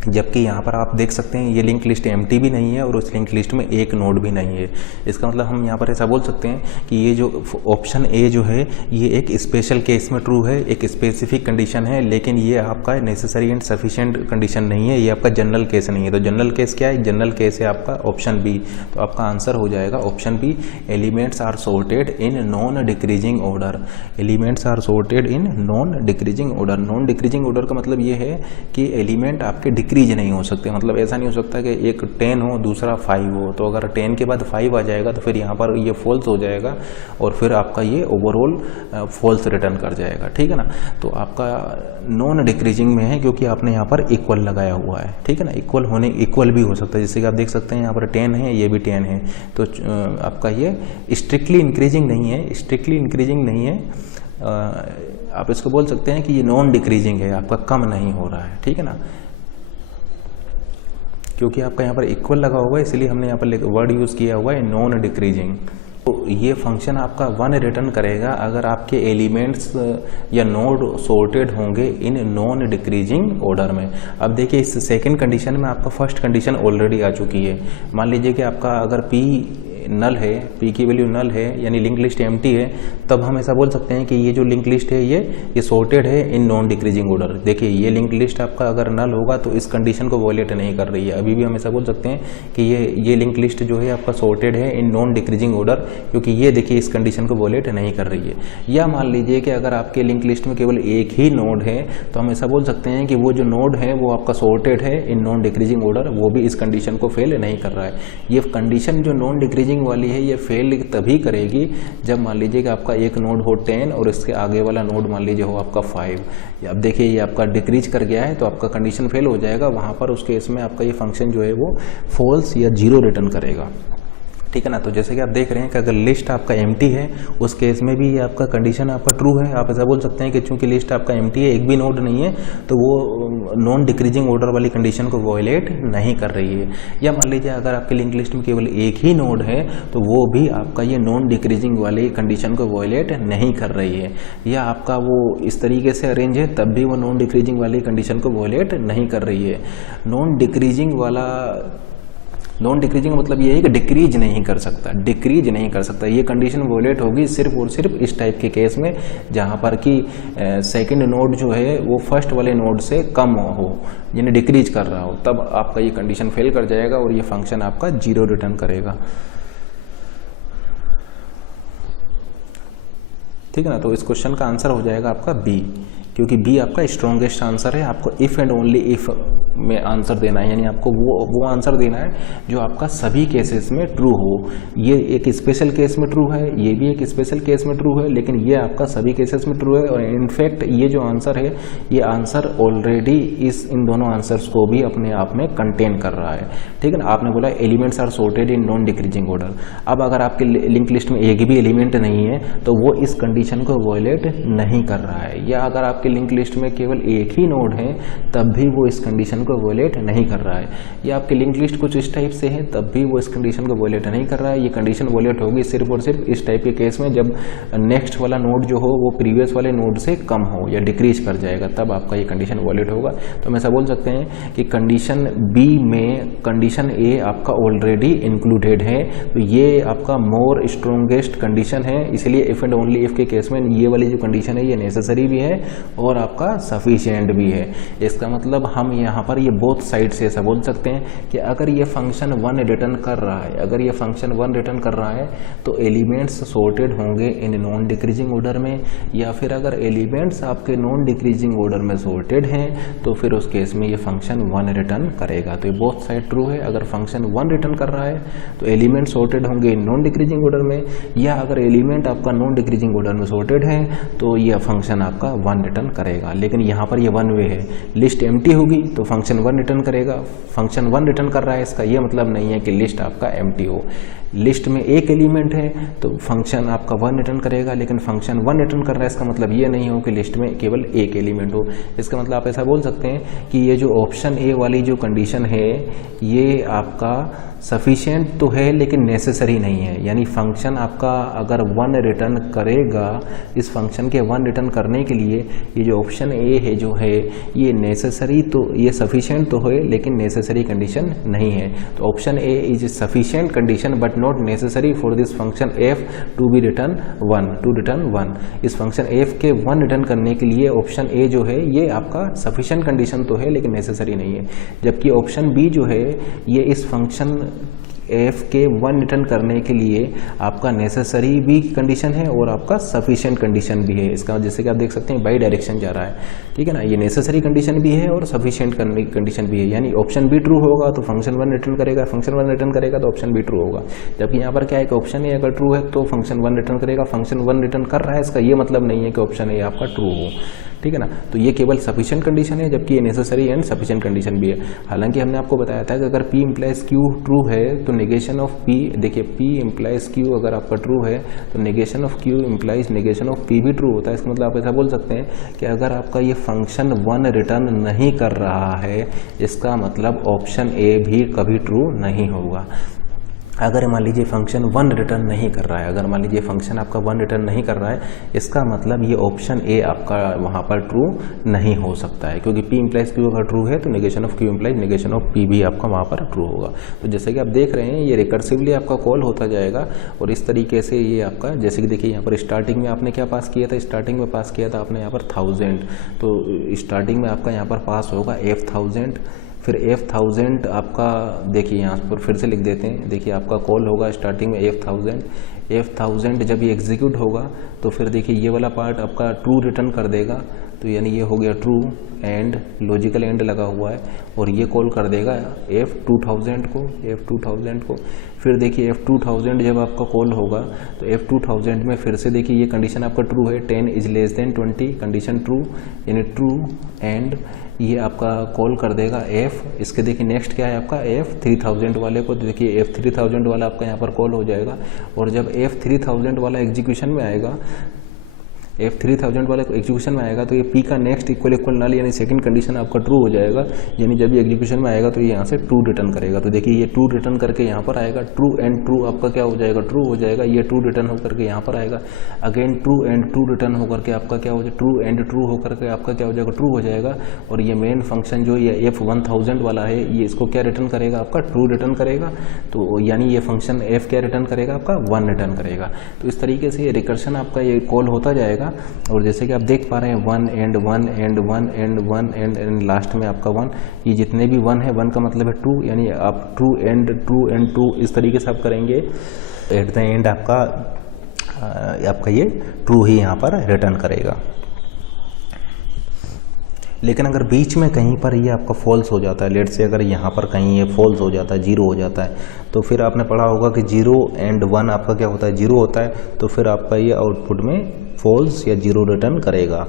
जबकि यहाँ पर आप देख सकते हैं ये लिंक लिस्ट एम्प्टी भी नहीं है और उस लिंक लिस्ट में एक नोड भी नहीं है। इसका मतलब हम यहाँ पर ऐसा बोल सकते हैं कि ये जो ऑप्शन ए जो है ये एक स्पेशल केस में ट्रू है, एक स्पेसिफिक कंडीशन है, लेकिन ये आपका नेसेसरी एंड सफिशिएंट कंडीशन नहीं है, ये आपका जनरल केस नहीं है। तो जनरल केस क्या है? जनरल केस है आपका ऑप्शन बी। तो आपका आंसर हो जाएगा option B, elements are sorted in non decreasing order. Elements are sorted in non decreasing order. Non decreasing order का मतलब ये है कि एलिमेंट आपके डिक्रीज नहीं हो सकते। मतलब ऐसा नहीं हो सकता कि एक 10 हो दूसरा 5 हो, तो अगर 10 के बाद 5 आ जाएगा तो फिर यहाँ पर ये फॉल्स हो जाएगा और फिर आपका ये ओवरऑल फॉल्स रिटर्न कर जाएगा। ठीक है ना। तो आपका नॉन डिक्रीजिंग में है क्योंकि आपने यहाँ पर इक्वल लगाया हुआ है। ठीक है ना। इक्वल भी हो सकता है, जैसे कि आप देख सकते हैं यहाँ पर 10 है, ये भी 10 है, तो आपका ये स्ट्रिक्टली इंक्रीजिंग नहीं है, स्ट्रिक्टली इंक्रीजिंग नहीं है। आप इसको बोल सकते हैं कि ये नॉन डिक्रीजिंग है, आपका कम नहीं हो रहा है। ठीक है ना। क्योंकि आपका यहाँ पर इक्वल लगा हुआ है इसलिए हमने यहाँ पर वर्ड यूज़ किया हुआ है नॉन डिक्रीजिंग। तो ये फंक्शन आपका 1 रिटर्न करेगा अगर आपके एलिमेंट्स या नोड सॉर्टेड होंगे इन नॉन डिक्रीजिंग ऑर्डर में। अब देखिए इस सेकंड कंडीशन में आपका फर्स्ट कंडीशन ऑलरेडी आ चुकी है। मान लीजिए कि आपका अगर P नल है, P की वैल्यू नल है यानी लिंक लिस्ट एम्प्टी है, तब हम ऐसा बोल सकते हैं कि ये जो लिंक लिस्ट है ये सॉर्टेड है इन नॉन डिक्रीजिंग ऑर्डर। देखिए ये लिंक लिस्ट आपका अगर नल होगा तो इस कंडीशन को वॉयलेट नहीं कर रही है। अभी भी हम ऐसा बोल सकते हैं कि ये लिंक लिस्ट जो है आपका सॉर्टेड है इन नॉन डिक्रीजिंग ऑर्डर, क्योंकि ये देखिए इस कंडीशन को वॉयलेट नहीं कर रही है। या मान लीजिए कि अगर आपके लिंक लिस्ट में केवल एक ही नोड है तो हम ऐसा बोल सकते हैं कि वो जो नोड है वो आपका सॉर्टेड है इन नॉन डिक्रीजिंग ऑर्डर, वो भी इस कंडीशन को फेल नहीं कर रहा है। ये कंडीशन जो नॉन डिक्रीजिंग वाली है ये फेल तभी करेगी जब मान लीजिए कि आपका एक नोड हो 10 और इसके आगे वाला नोड मान लीजिए हो आपका 5। अब देखिए ये आपका डिक्रीज कर गया है तो आपका कंडीशन फेल हो जाएगा। वहाँ पर उस केस में आपका ये फंक्शन जो है वो फॉल्स या 0 रिटर्न करेगा। ठीक है ना। तो जैसे कि आप देख रहे हैं कि अगर लिस्ट आपका एम्प्टी है उस केस में भी ये आपका कंडीशन आपका ट्रू है। आप ऐसा बोल सकते हैं कि चूंकि लिस्ट आपका एम्प्टी है, एक भी नोड नहीं है, तो वो नॉन डिक्रीजिंग ऑर्डर वाली कंडीशन को वॉयलेट नहीं कर रही है। या मान लीजिए अगर आपके लिंक लिस्ट में केवल एक ही नोड है तो वो भी आपका ये नॉन डिक्रीजिंग वाली कंडीशन को वॉयलेट नहीं कर रही है। या आपका वो इस तरीके से अरेंज है तब भी वो नॉन डिक्रीजिंग वाली कंडीशन को वॉयलेट नहीं कर रही है। नॉन डिक्रीजिंग मतलब ये है कि डिक्रीज नहीं कर सकता, डिक्रीज नहीं कर सकता। ये कंडीशन वॉयलेट होगी सिर्फ और सिर्फ इस टाइप के केस में जहाँ पर कि सेकंड नोड जो है वो फर्स्ट वाले नोड से कम हो, यानी डिक्रीज कर रहा हो, तब आपका ये कंडीशन फेल कर जाएगा और ये फंक्शन आपका 0 रिटर्न करेगा। ठीक है ना। तो इस क्वेश्चन का आंसर हो जाएगा आपका बी, क्योंकि बी आपका स्ट्रॉन्गेस्ट आंसर है। आपको इफ़ एंड ओनली इफ़ में आंसर देना है, यानी आपको वो आंसर देना है जो आपका सभी केसेस में ट्रू हो। ये एक स्पेशल केस में ट्रू है, ये भी एक स्पेशल केस में ट्रू है, लेकिन ये आपका सभी केसेस में ट्रू है। और इनफैक्ट ये जो आंसर है ये आंसर ऑलरेडी इन दोनों आंसर्स को भी अपने आप में कंटेन कर रहा है। ठीक है ना। आपने बोला elements are sorted in non decreasing order. अब अगर आपके लिंक लिस्ट में एक भी एलिमेंट नहीं है तो वो इस कंडीशन को वॉयलेट नहीं कर रहा है। या अगर आपके लिंक लिस्ट में केवल एक ही नोड है तब भी वो इस कंडीशन को वॉयलेट नहीं कर रहा है। या आपकी लिंक लिस्ट कुछ इस टाइप से है तब भी वो इस कंडीशन को वॉयलेट नहीं कर रहा है। ये कंडीशन वॉयलेट होगी सिर्फ और सिर्फ इस टाइप के केस में जब नेक्स्ट वाला नोड जो हो वो प्रीवियस वाले नोड से कम हो या डिक्रीज कर जाएगा, तब आपका ये कंडीशन वॉयलेट होगा। तो हम ऐसा बोल सकते हैं कि कंडीशन बी में कंडीशन ए आपका ऑलरेडी इंक्लूडेड है, तो ये आपका मोर स्ट्रॉन्गेस्ट कंडीशन है। इसलिए इफ एंड ओनली इफ के केस में ये वाली जो कंडीशन है ये नेसेसरी भी है और आपका सफिशिएंट भी है। इसका मतलब हम यहाँ पर ये बोथ साइड से ऐसा बोल सकते हैं कि अगर ये फंक्शन 1 रिटर्न कर रहा है, अगर ये फंक्शन 1 रिटर्न कर रहा है तो एलिमेंट्स सॉर्टेड होंगे इन नॉन डिक्रीजिंग ऑर्डर में, या फिर अगर एलिमेंट्स आपके नॉन डिक्रीजिंग ऑर्डर में सॉर्टेड हैं तो फिर उस केस में ये फंक्शन 1 रिटर्न करेगा। तो ये बोथ साइड ट्रू है। अगर फंक्शन 1 रिटर्न कर रहा है तो एलिमेंट सॉर्टेड होंगे इन नॉन डिक्रीजिंग ऑर्डर में, या अगर एलिमेंट आपका नॉन डिक्रीजिंग ऑर्डर में सॉर्टेड है तो ये फंक्शन आपका 1 रिटर्न करेगा। लेकिन यहाँ पर ये 1 वे है, लिस्ट एम्प्टी होगी तो फंक्शन 1 रिटर्न करेगा। फंक्शन 1 रिटर्न कर रहा है इसका ये मतलब नहीं है कि लिस्ट आपका एम्प्टी हो। लिस्ट में एक एलिमेंट है तो फंक्शन आपका 1 रिटर्न करेगा, लेकिन फंक्शन 1 रिटर्न कर रहा है इसका मतलब ये नहीं हो कि लिस्ट में केवल एक एलिमेंट हो। इसका मतलब आप ऐसा बोल सकते हैं कि ये जो ऑप्शन ए वाली जो कंडीशन है ये आपका सफिशिएंट तो है लेकिन नेसेसरी नहीं है। यानी फंक्शन आपका अगर 1 रिटर्न करेगा, इस फंक्शन के 1 रिटर्न करने के लिए ये जो ऑप्शन ए है जो है ये नेसेसरी तो ये सफिशिएंट तो है लेकिन नेसेसरी कंडीशन नहीं है। तो option A is sufficient condition but not necessary for this function F to be return 1। इस फंक्शन एफ के 1 रिटर्न करने के लिए ऑप्शन ए जो है ये आपका सफिशिएंट कंडीशन तो है लेकिन नेसेसरी नहीं है। जबकि ऑप्शन बी जो है ये इस फंक्शन एफ के 1 रिटर्न करने के लिए आपका नेसेसरी भी कंडीशन है और आपका सफिशिएंट कंडीशन भी है। इसका जैसे कि आप देख सकते हैं बाई डायरेक्शन जा रहा है, ठीक है ना। ये नेसेसरी कंडीशन भी है और सफिशिएंट कंडीशन भी है। यानी ऑप्शन बी ट्रू होगा तो फंक्शन 1 रिटर्न करेगा, फंक्शन 1 रिटर्न करेगा तो ऑप्शन बी ट्रू होगा। जबकि यहाँ पर क्या है कि ऑप्शन ए अगर ट्रू है तो फंक्शन 1 रिटर्न करेगा, फंक्शन 1 रिटर्न कर रहा है इसका ये मतलब नहीं है कि ऑप्शन ए आपका ट्रू हो, ठीक है ना। तो ये केवल सफिशिएंट कंडीशन है जबकि ये नेसेसरी एंड सफिशिएंट कंडीशन भी है। हालांकि हमने आपको बताया था कि अगर P इम्प्लाइज Q ट्रू है तो नेगेशन ऑफ P, देखिए P इम्प्लाइज Q अगर आपका ट्रू है तो negation of Q implies negation of P भी ट्रू होता है। इसका मतलब आप ऐसा बोल सकते हैं कि अगर आपका ये फंक्शन 1 रिटर्न नहीं कर रहा है इसका मतलब ऑप्शन ए भी कभी ट्रू नहीं होगा। अगर मान लीजिए फंक्शन 1 रिटर्न नहीं कर रहा है, अगर मान लीजिए फंक्शन आपका 1 रिटर्न नहीं कर रहा है इसका मतलब ये ऑप्शन ए आपका वहाँ पर ट्रू नहीं हो सकता है, क्योंकि P इम्प्लाइज Q अगर ट्रू है तो negation of Q implies negation of P भी आपका वहाँ पर ट्रू होगा। तो जैसे कि आप देख रहे हैं ये रिकर्सिवली आपका कॉल होता जाएगा और इस तरीके से ये आपका, जैसे कि देखिए यहाँ पर स्टार्टिंग में आपने क्या पास किया था, स्टार्टिंग में पास किया था आपने यहाँ पर 1000, तो स्टार्टिंग में आपका यहाँ पर पास होगा F1000, फिर F1000 आपका देखिए यहाँ पर फिर से लिख देते हैं। देखिए आपका कॉल होगा स्टार्टिंग में F1000 जब ये एग्जीक्यूट होगा तो फिर देखिए ये वाला पार्ट आपका ट्रू रिटर्न कर देगा, तो यानी ये हो गया ट्रू एंड लॉजिकल एंड लगा हुआ है और ये कॉल कर देगा F2000 को। फिर देखिए F2000 जब आपका कॉल होगा तो F2000 में फिर से देखिए ये कंडीशन आपका ट्रू है, 10 is less then 20 condition true, यानी ट्रू एंड ये आपका कॉल कर देगा F, इसके देखिए नेक्स्ट क्या है आपका F3000 वाले को, तो देखिए F3000 वाला आपका यहाँ पर कॉल हो जाएगा और जब F3000 वाला एग्जीक्यूशन में आएगा, F3000 वाले एग्जीक्यूशन में आएगा तो ये P का नेक्स्ट इक्वल नल यानी सेकंड कंडीशन आपका ट्रू हो जाएगा। यानी जब ये एग्जीक्यूशन में आएगा तो ये यहाँ से ट्रू रिटर्न करेगा। तो देखिए ये ट्रू रिटर्न करके यहाँ पर आएगा, ट्रू एंड ट्रू आपका क्या हो जाएगा, ट्रू हो जाएगा। ये ट्रू रिटर्न होकर के यहाँ पर आएगा, again true and true return होकर के आपका क्या हो जाएगा, ट्रू एंड ट्रू होकर के आपका क्या हो जाएगा, ट्रू हो जाएगा। और ये मेन फंक्शन जो ये F1000 वाला है ये इसको क्या रिटर्न करेगा, आपका ट्रू रिटर्न करेगा। तो यानी ये फंक्शन F क्या रिटर्न करेगा, आपका 1 रिटर्न करेगा। तो इस तरीके से ये रिकर्शन आपका ये कॉल होता जाएगा और जैसे कि आप देख पा रहे हैं 1 and 1 and 1 and 1 and last में आपका 1, ये जितने भी 1 है 1 का मतलब है 2, यानी आप ट्रू एंड 2 इस तरीके से आप करेंगे, एट द एंड आपका ये ट्रू ही यहाँ पर रिटर्न करेगा। लेकिन अगर बीच में कहीं पर ये आपका फॉल्स हो जाता है, लेट से अगर यहाँ पर कहीं ये फॉल्स हो जाता है, 0 हो जाता है, तो फिर आपने पढ़ा होगा कि 0 एंड 1 आपका क्या होता है, 0 होता है, तो फिर आपका ये आउटपुट में फॉल्स या 0 रिटर्न करेगा।